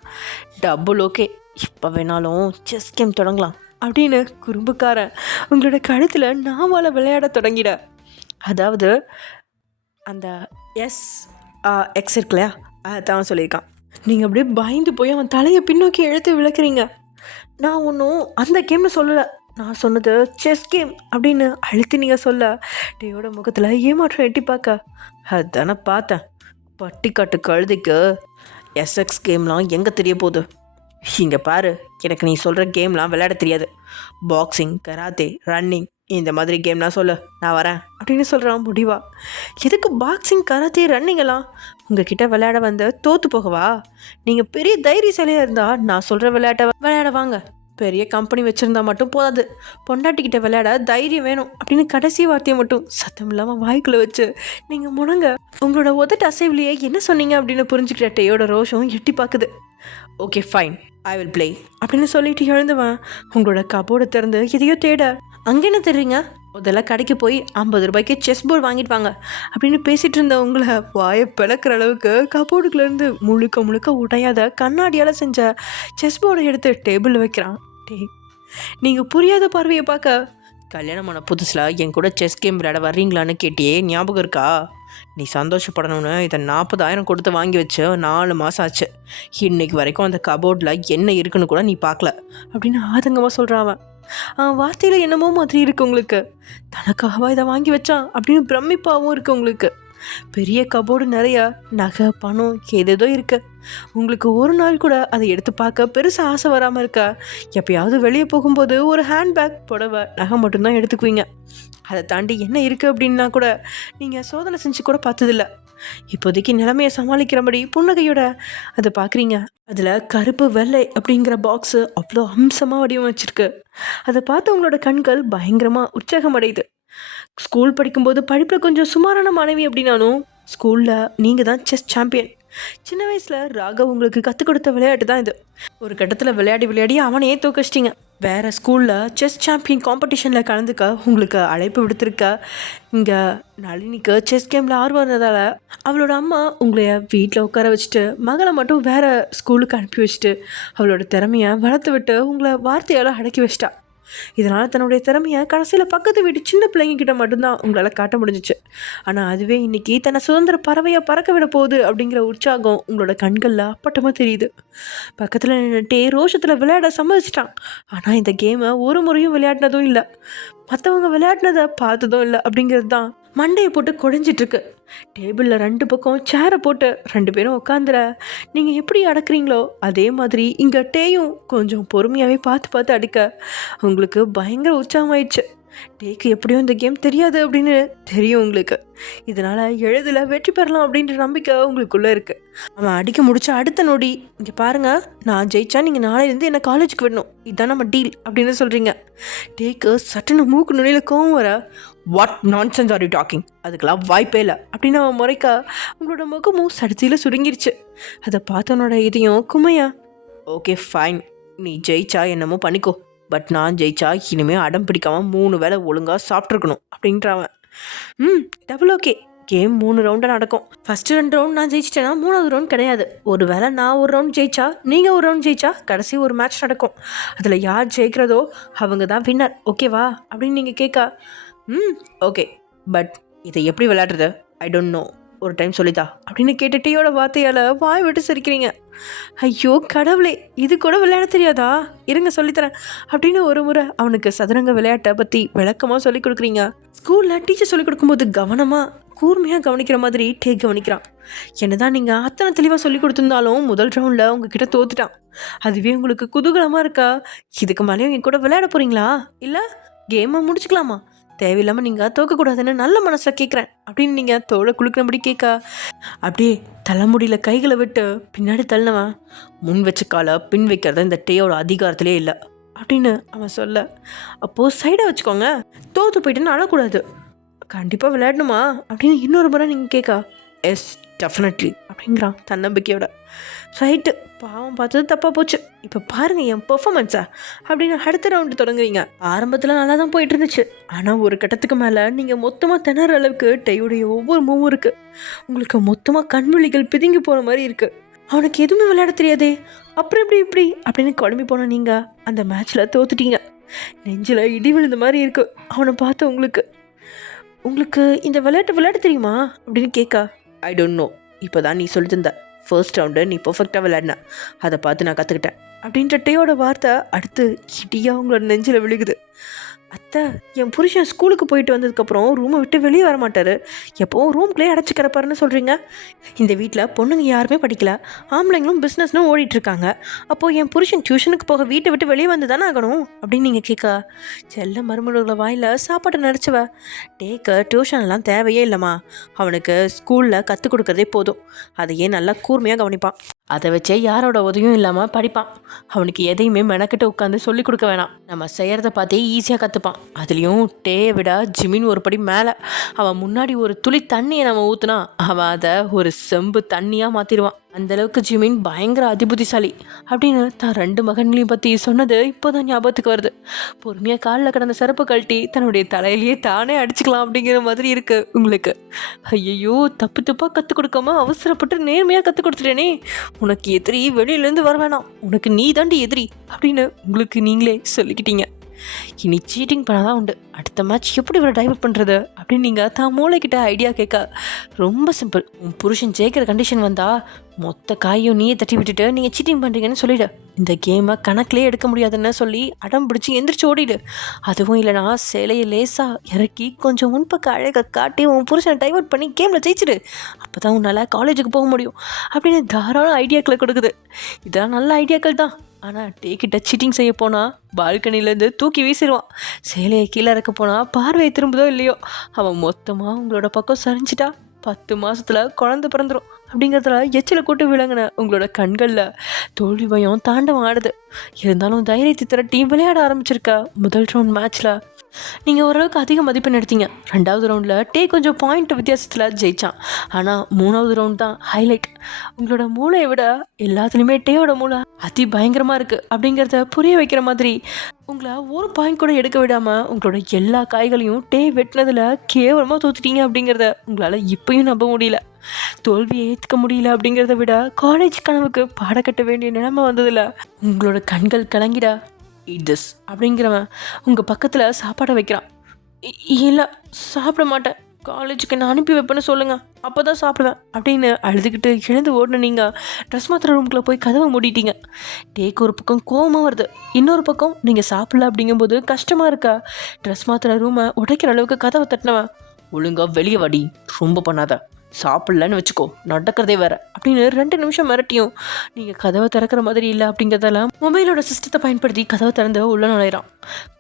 டபுள் ஓகே, இப்போ வேணாலும் செஸ் கேம் தொடங்கலாம் அப்படின்னு குறும்புக்காரன் உங்களோட கழுத்தில் நாவால் விளையாட தொடங்கிட. அதாவது அந்த எக்ஸ் இருக்கு இல்லையா, அதான் சொல்லியிருக்கான். நீங்கள் அப்படியே பயந்து போய் அவன் தலையை பின்னோக்கி இழுத்து விளக்குறீங்க. நான் ஒன்றும் அந்த கேம்னு சொல்லலை, நான் சொன்னது செஸ் கேம் அப்படின்னு அழுத்தி நீங்கள் சொல்ல டேயோட முகத்தில் ஏமாற்றம் எட்டி பார்க்க, அதுதானே பார்த்தேன், பட்டிக்காட்டு கழுதைக்கு எஸ்எக்ஸ் கேம்லாம் எங்கே தெரிய போகுது, இங்கே பாரு, எனக்கு நீ சொல்கிற கேம்லாம் விளையாட தெரியாது, பாக்ஸிங், கராத்தே, ரன்னிங் இந்த மாதிரி கேம்லாம் சொல்லு, நான் வரேன் அப்படின்னு சொல்கிறான் முடிவா. எதுக்கு பாக்ஸிங், கராத்தே, ரன்னிங்கெல்லாம், உங்ககிட்ட விளையாட வந்து தோற்று போகவா? நீங்கள் பெரிய தைரியசாலியாக இருந்தால் நான் சொல்கிற விளையாட்டை விளையாட வாங்க, பெரிய கம்பெனி வச்சுருந்தா மட்டும் போதாது, பொண்டாட்டிக்கிட்ட விளையாட தைரியம் வேணும் அப்படின்னு கடைசி வார்த்தையை மட்டும் சத்தம் இல்லாமல் வாய்க்குள்ளே வச்சு நீங்கள் முனங்க உங்களோட உதட்டு அசைவுலையே என்ன சொன்னீங்க அப்படின்னு புரிஞ்சுக்கிட்ட டேயோட ரோஷம் எட்டி பார்க்குது. Okay fine, I will play அப்படின்னு சொல்லிட்டு எழுந்துவேன். உங்களோட கபோர்டை திறந்து எதையோ தேட, அங்கே என்ன தெரியுங்க, முதல்ல கடைக்கு போய் 50 ரூபாய்க்கு செஸ் போர்டு வாங்கிட்டு வாங்க அப்படின்னு பேசிகிட்டு இருந்த உங்களை வாயை பிளக்கிற அளவுக்கு கபோர்டுக்குலேருந்து முழுக்க முழுக்க உடையாத கண்ணாடியால் செஞ்ச செஸ் போர்டை எடுத்து டேபிளில் வைக்கிறான். நீங்கள் புரியாத பார்வையை பார்க்க, கல்யாணமான புதுசில் என் கூட செஸ் கேம் விளையாட வர்றீங்களான்னு கேட்டியே, ஞாபகம் இருக்கா? நீ சந்தோஷப்படணும்னு இதை 40,000 கொடுத்து வாங்கி வச்சு 4 மாதம் ஆச்சு. இன்னைக்கு வரைக்கும் அந்த கபோர்டில் என்ன இருக்குன்னு கூட நீ பார்க்கல அப்படின்னு ஆதங்கமாக சொல்கிறான். வார்த்தையில் என்னமோ மாதிரி இருக்கு உங்களுக்கு. தனக்காகவா இதை வாங்கி வச்சான் அப்படின்னு பிரமிப்பாகவும் இருக்குது உங்களுக்கு. பெரிய கபோர்டு நிறையா நகை பணம் ஏதேதோ இருக்கு. உங்களுக்கு ஒரு நாள் கூட அதை எடுத்து பார்க்க பெருசாக ஆசை வராமல் இருக்கா? எப்பயாவது வெளியே போகும்போது ஒரு ஹேண்ட்பேக் புடவை நகை மட்டும்தான் எடுத்துக்குவீங்க. அதை தாண்டி என்ன இருக்குது அப்படின்னா கூட நீங்கள் சோதனை செஞ்சு கூட பார்த்ததில்ல. இப்போதைக்கு நிலைமையை சமாளிக்கிறபடி புன்னகையோட அதை பார்க்குறீங்க. அதில் கருப்பு வெள்ளை அப்படிங்கிற பாக்ஸு அவ்வளோ அம்சமாக வடிவமைச்சிருக்கு. அதை பார்த்து உங்களோட கண்கள் பயங்கரமாக உற்சாகம் அடையுது. ஸ்கூல் படிக்கும்போது படிப்பில் கொஞ்சம் சுமாரான மாணவி அப்படின்னாலும் ஸ்கூலில் நீங்கள் தான் செஸ் சாம்பியன். சின்ன வயசில் ராகவ் உங்களுக்கு கற்றுக் கொடுத்த விளையாட்டு தான் இது. ஒரு கட்டத்தில் விளையாடி அவனையே தோக்கச்சிட்டிங்க. வேறு ஸ்கூலில் செஸ் சாம்பியன் காம்படிஷனில் கலந்துக்க உங்களுக்கு அழைப்பு விடுத்திருக்க. இங்கே நளினிக்கு செஸ் கேமில் ஆர்வம் இருந்ததால் அவளோட அம்மா உங்களை வீட்டில் உட்கார வச்சுட்டு மகளை மட்டும் வேறு ஸ்கூலுக்கு அனுப்பி வச்சுட்டு அவளோட திறமையை வளர்த்து விட்டு உங்களை வார்த்தையால் அடக்கி வச்சிட்டா. இதனால் தன்னுடைய திறமையை கடைசியில் பக்கத்து வீட்டு சின்ன பிள்ளைங்கக்கிட்ட மட்டும்தான் உங்களால் காட்ட முடிஞ்சிச்சு. ஆனால் அதுவே இன்றைக்கி தன்னை சுதந்திர பறவையாக பறக்க விட போகுது அப்படிங்கிற உற்சாகம் உங்களோட கண்களில் அப்பட்டமாக தெரியுது. பக்கத்தில் நின்றுட்டே ரோஷத்தில் விளையாட சம்மதிச்சிட்டான். ஆனால் இந்த கேமை ஒரு முறையும் விளையாடினதும் இல்லை, மற்றவங்க விளையாடினதை பார்த்ததும் இல்லை அப்படிங்கிறது தான் மண்டையை போட்டு குழஞ்சிட்ருக்கு. டேபிளில் 2 பக்கம் சேரை போட்டு 2 பேரும் உட்காந்துற நீங்கள் எப்படி அடக்குறீங்களோ அதே மாதிரி இங்கே டேயும் கொஞ்சம் பொறுமையாகவே பார்த்து அடிக்க உங்களுக்கு பயங்கர உற்சாகமாயிடுச்சு. டேக்கு எப்படியும் இந்த கேம் தெரியாது அப்படின்னு தெரியும் உங்களுக்கு. இதனால் எழுதில் வெற்றி பெறலாம் அப்படின்ற நம்பிக்கை உங்களுக்குள்ளே இருக்குது. அவன் அடிக்க முடிச்ச அடுத்த நொடி, இங்கே பாருங்கள், நான் ஜெயிச்சா நீங்கள் நாளையிலேருந்து என்னை காலேஜுக்கு விடணும், இதுதான் நம்ம டீல் அப்படின்னு சொல்கிறீங்க. டேக்கு சட்டுன்னு மூக்கு நுனியில் கோவம் வர, what nonsense are you talking, அதுக்கெல்லாம் வாய்ப்பே இல்லை அப்படின்னு அவன் முறைக்க உங்களோட முகமும் சடிச்சியில் சுருங்கிருச்சு. அதை பார்த்தவனோட இதையும் குமையா, ஓகே ஃபைன், நீ ஜெயிச்சா என்னமோ பண்ணிக்கோ, பட் நான் ஜெயிச்சா இனிமேல் அடம் பிடிக்காமல் 3 வேளை ஒழுங்காக சாப்பிட்ருக்கணும் அப்படின்றவன். டபுள் ஓகே, கேம் 3 ரவுண்டாக நடக்கும். ஃபஸ்ட்டு 2 ரவுண்ட் நான் ஜெயிச்சிட்டேன்னா 3வது ரவுண்ட் கிடையாது. ஒரு வேளை நான் ஒரு ரவுண்ட் ஜெயிச்சா நீங்கள் ஒரு ரவுண்ட் ஜெயிச்சா கடைசி ஒரு மேட்ச் நடக்கும். அதில் யார் ஜெயிக்கிறதோ அவங்க தான் வின்னர், ஓகேவா அப்படின்னு நீங்கள் கேட்க, ஓகே, பட் இதை எப்படி விளையாடுறது, ஐ டோன்ட் நோ, ஒரு டைம் சொல்லித்தா அப்படின்னு கேட்டுட்டியோட வார்த்தையால் வாய் விட்டு சிரிக்கிறீங்க. ஐயோ கடவுளே, இது கூட விளையாட தெரியாதா, இருங்க சொல்லித்தரேன் அப்படின்னு ஒரு முறை அவனுக்கு சதுரங்க விளையாட்டை பற்றி விளக்கமாக சொல்லிக் கொடுக்குறீங்க. ஸ்கூலில் டீச்சர் சொல்லிக் கொடுக்கும்போது கவனமாக கூர்மையாக கவனிக்கிற மாதிரி டே கவனிக்கிறான். என்னதான் நீங்கள் அத்தனை தெளிவாக சொல்லி கொடுத்துருந்தாலும் முதல் ரவுண்டில் உங்ககிட்ட தோத்துட்டான். அதுவே உங்களுக்கு குதூகலமாக இருக்கா? இதுக்கு மேலேயும் என் கூட விளையாட போகிறீங்களா, இல்லை கேமை முடிச்சுக்கலாமா? தேவையில்லாமல் நீங்கள் தோக்கக்கூடாதுன்னு நல்ல மனசை கேட்குறேன் அப்படின்னு நீங்கள் தோலை குலுக்கினபடி கேட்க, அப்படியே தலைமுடியில் கைகளை விட்டு பின்னாடி தள்ளினவன், முன் வச்ச காலை பின் வைக்கிறது இந்த டேயோட அதிகாரத்திலே இல்லை அப்படின்னு அவன் சொல்ல, அப்போது சைடாக வச்சுக்கோங்க, தோற்று போயிட்டுன்னு அழக்கூடாது, கண்டிப்பாக விளையாடணுமா அப்படின்னு இன்னொரு முறை நீங்கள் கேட்க, எஸ் டெஃபினெட்லி அப்படிங்கிறான் தன்னம்பிக்கையோட. ரைட்டு, பாவம் பார்த்தது தப்பாக போச்சு, இப்போ பாருங்கள் என் பெர்ஃபார்மன்ஸை அப்படின்னு அடுத்த ரவுண்டு தொடங்குறீங்க. ஆரம்பத்தில் நல்லா தான் போயிட்டு இருந்துச்சு, ஆனால் ஒரு கட்டத்துக்கு மேலே நீங்கள் மொத்தமாக திணற அளவுக்கு டேயுடைய ஒவ்வொரு மூவும் இருக்குது. உங்களுக்கு மொத்தமாக கண்வெளிகள் பிதுங்கி போகிற மாதிரி இருக்குது. அவனுக்கு எதுவுமே விளையாட தெரியாதே, அப்புறம் இப்படி அப்படின்னு குழம்பி போன நீங்கள் அந்த மேட்ச்சில் தோத்துட்டீங்க. நெஞ்சில் இடி விழுந்த மாதிரி இருக்குது அவனை பார்த்து உங்களுக்கு. உங்களுக்கு இந்த விளையாட தெரியுமா அப்படின்னு கேட்க, ஐ டோன்ட் நோ, இப்போ தான் நீ சொல்லி தந்த, ஃபர்ஸ்ட் ரவுண்டு நீ பர்ஃபெக்டாக விளையாடின, அதை பார்த்து நான் கற்றுக்கிட்டேன் அப்படின்ற டேயோட வார்த்தை அடுத்து இடியாக உங்களோட நெஞ்சில் விழுகுது. அத்தை, என் புருஷன் ஸ்கூலுக்கு போயிட்டு வந்ததுக்கப்புறம் ரூமை விட்டு வெளியே வர மாட்டார், எப்போவும் ரூம்குள்ளேயே அடைச்சி கிடப்பாருன்னு சொல்கிறீங்க. இந்த வீட்டில் பொண்ணுங்க யாருமே படிக்கல, ஆம்பளைங்களும் பிஸ்னஸ்னு ஓடிட்டுருக்காங்க. அப்போது என் புருஷன் டியூஷனுக்கு போக வீட்டை விட்டு வெளியே வந்து தானே ஆகணும் அப்படின்னு நீங்கள் கேட்க, செல்ல மருமகளோட வாயில் சாப்பாட்டை நினச்சவ, டேக்க டியூஷன்லாம் தேவையே இல்லைம்மா, அவனுக்கு ஸ்கூலில் கற்றுக் கொடுக்குறதே போதும், அதையே நல்லா கூர்மையாக கவனிப்பான், அதை வச்சே யாரோட உதவியும் இல்லாமல் படிப்பான், அவனுக்கு எதையுமே மெனக்கிட்டு உட்காந்து சொல்லிக் கொடுக்க வேணாம், நம்ம செய்கிறத பார்த்தே ஈஸியாக கற்றுப்பான். அதுலேயும் டேயை விட ஜிமின் ஒரு படி மேலே, அவன் முன்னாடி ஒரு துளி தண்ணியை நம்ம ஊற்றுனா அவன் அதை ஒரு செம்பு தண்ணியாக மாற்றிடுவான், அந்தளவுக்கு ஜிமின் பயங்கர அதிபுத்திசாலி அப்படின்னு தான் 2 மகன்களையும் பற்றி சொன்னது இப்போ தான் ஞாபகத்துக்கு வருது. பொறுமையாக காலில் கிடந்த சிறப்பு கழட்டி தன்னுடைய தலையிலேயே தானே அடிச்சுக்கலாம் அப்படிங்கிற மாதிரி இருக்குது உங்களுக்கு. ஐயோ, தப்பு தப்பாக கற்றுக் கொடுக்காம அவசரப்பட்டு நேர்மையாக கற்றுக் கொடுத்துட்டேனே, உனக்கு எதிரி வெளியிலேருந்து வர வேணாம், உனக்கு நீ தாண்டி எதிரி அப்படின்னு உங்களுக்கு நீங்களே சொல்லிக்கிட்டீங்க. இனி சீட்டிங் பண்ணாதான் உண்டு, அடுத்த மேட்ச் எப்படி இவரை டைவர்ட் பண்ணுறது அப்படின்னு நீங்கள் தான் மூளைக்கிட்ட ஐடியா கேட்க, ரொம்ப சிம்பிள். உன் புருஷன் ஜெயிக்கிற கண்டிஷன் வந்தால் மொத்த காயும் நீயே தட்டி விட்டுட்டு நீங்கள் சீட்டிங் பண்ணுறீங்கன்னு சொல்லிவிடு, இந்த கேமை கணக்கிலே எடுக்க முடியாதுன்னு சொல்லி அடம் பிடிச்சி எந்திரிச்சு ஓடிடு. அதுவும் இல்லைனா சேலையை லேசாக இறக்கி கொஞ்சம் முன்பக்க அழகை காட்டி உன் புருஷனை டைவர்ட் பண்ணி கேமில் ஜெயிச்சிடு, அப்போ தான் உன்னால் காலேஜுக்கு போக முடியும் அப்படின்னு தாராள ஐடியாக்களை கொடுக்குது. இதெல்லாம் நல்ல ஐடியாக்கள் தான், ஆனால் டேக்கிட்ட சீட்டிங் செய்ய போனால் பால்கனிலேருந்து தூக்கி வீசிடுவான், சேலையை கீழே இறக்க போனால் பார்வையை திரும்புதோ இல்லையோ அவன் மொத்தமாக உங்களோட பக்கம் சரிஞ்சிட்டா 10 மாதத்தில் குழந்தை பிறந்துடும் அப்படிங்கிறதுல எச்சில் கூட்டு விளங்குன உங்களோட கண்களில் தோல்வி பயம் தாண்டவம் ஆடுது. இருந்தாலும் தைரியத்தை திரட்டி விளையாட ஆரம்பிச்சிருக்க முதல் ரவுண்ட் மேட்ச்சில் நீங்கள் ஓரளவுக்கு அதிக மதிப்பெண் எடுத்தீங்க. 2வது ரவுண்டில் டே கொஞ்சம் பாயிண்ட் வித்தியாசத்தில் ஜெயித்தான். ஆனால் 3வது ரவுண்ட் தான் ஹைலைட். உங்களோட மூளையை விட எல்லாத்துலேயுமே டேயோட மூளை அதி பயங்கரமாக இருக்குது அப்படிங்கிறத புரிய வைக்கிற மாதிரி உங்களை ஒரு பாயிண்ட் கூட எடுக்க விடாமல் உங்களோட எல்லா காய்களையும் டே வெட்டினதில் கேவலமாக தோத்துட்டீங்க அப்படிங்கிறத உங்களால் இப்பயும் நம்ப முடியல. தோல்வியை ஏற்றுக்க முடியல அப்படிங்கிறத விட காலேஜ் கனவுக்கு பாடக்கட்ட வேண்டிய நிலைமை வந்ததில் உங்களோட கண்கள் கலங்கிட, eat this அப்படிங்கிறவன் உங்கள் பக்கத்தில் சாப்பாடை வைக்கிறான். இல்லை, சாப்பிட மாட்டேன், காலேஜுக்கு நான் அனுப்பி வைப்பேன்னு சொல்லுங்கள், அப்போ தான் சாப்பிடுவேன் அப்படின்னு அழுதுகிட்டு எழுந்து ஓடின நீங்கள் ட்ரெஸ் மாத்திர ரூம்குள்ளே போய் கதவை மூடிட்டீங்க. டேக்கு ஒரு பக்கம் கோவமாக வருது, இன்னொரு பக்கம் நீங்கள் சாப்பிடல அப்படிங்கும்போது கஷ்டமாக இருக்கா. ட்ரெஸ் மாத்திர ரூமை உடைக்கிற அளவுக்கு கதவை தட்டினவன், ஒழுங்காக வெளியே வாடி, ரொம்ப பண்ணாத, சாப்பிட்லன்னு வச்சுக்கோ, நடக்கிறதே வேறு அப்படின்னு 2 நிமிஷம் மிரட்டியும் நீங்கள் கதவை திறக்கிற மாதிரி இல்லை அப்படிங்கிறதெல்லாம் மொபைலோட சிஸ்டத்தை பயன்படுத்தி கதவை திறந்து உள்ளே நுழையிறான்.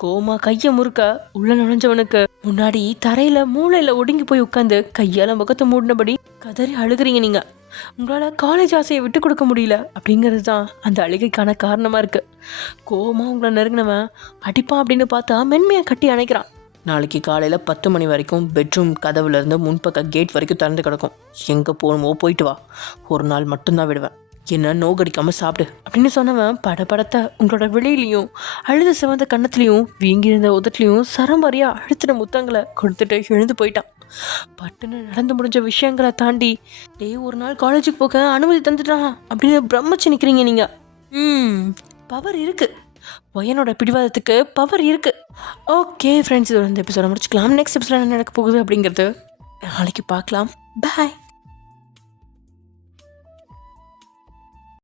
கோமா கையை முறுக்க உள்ளே நுழைஞ்சவனுக்கு முன்னாடி தரையில் மூளையில் ஒடுங்கி போய் உட்காந்து கையால் முகத்தை மூடினபடி கதறி அழுகிறீங்க. நீங்கள் உங்களால் காலேஜ் ஆசையை விட்டு கொடுக்க முடியல அப்படிங்கிறது தான் அந்த அழுகைக்கான காரணமாக இருக்குது. கோமா உங்களை நெருங்கினவன் அடிப்பான் அப்படின்னு பார்த்தா மென்மையாக கட்டி அணைக்கிறான். நாளைக்கு காலையில் 10 மணி வரைக்கும் பெட்ரூம் கதவுலேருந்து முன்பக்க கேட் வரைக்கும் திறந்து கிடக்கும், எங்கே போகணுமோ போயிட்டு வா, ஒரு நாள் மட்டும்தான் விடுவேன், என்ன நோகடிக்காமல் சாப்பிடு அப்படின்னு சொன்னவன் படபடத்தை உங்களோட வெளியிலையும் அழுது சிவந்த கன்னத்துலேயும் வீங்கியிருந்த உதட்லேயும் சரமாரியாக அழுத்தின முத்தங்களை கொடுத்துட்டு எழுந்து போயிட்டான். பட்டுன்னு நடந்து முடிஞ்ச விஷயங்களை தாண்டி டே ஒரு நாள் காலேஜுக்கு போக அனுமதி தந்துட்டான் அப்படின்னு பிரமிச்சு நிற்கிறீங்க. நீங்கள் பவர் இருக்குது, பையனோட பிடிவாதத்துக்கு பவர் இருக்குது. ஓகே ஃப்ரெண்ட்ஸ், இதோட இந்த எபிசோட முடிச்சுக்கலாம். நெக்ஸ்ட் எபிசோட என்ன நடக்க போகுது அப்படிங்கிறது நாளைக்கு பார்க்கலாம். பாய்.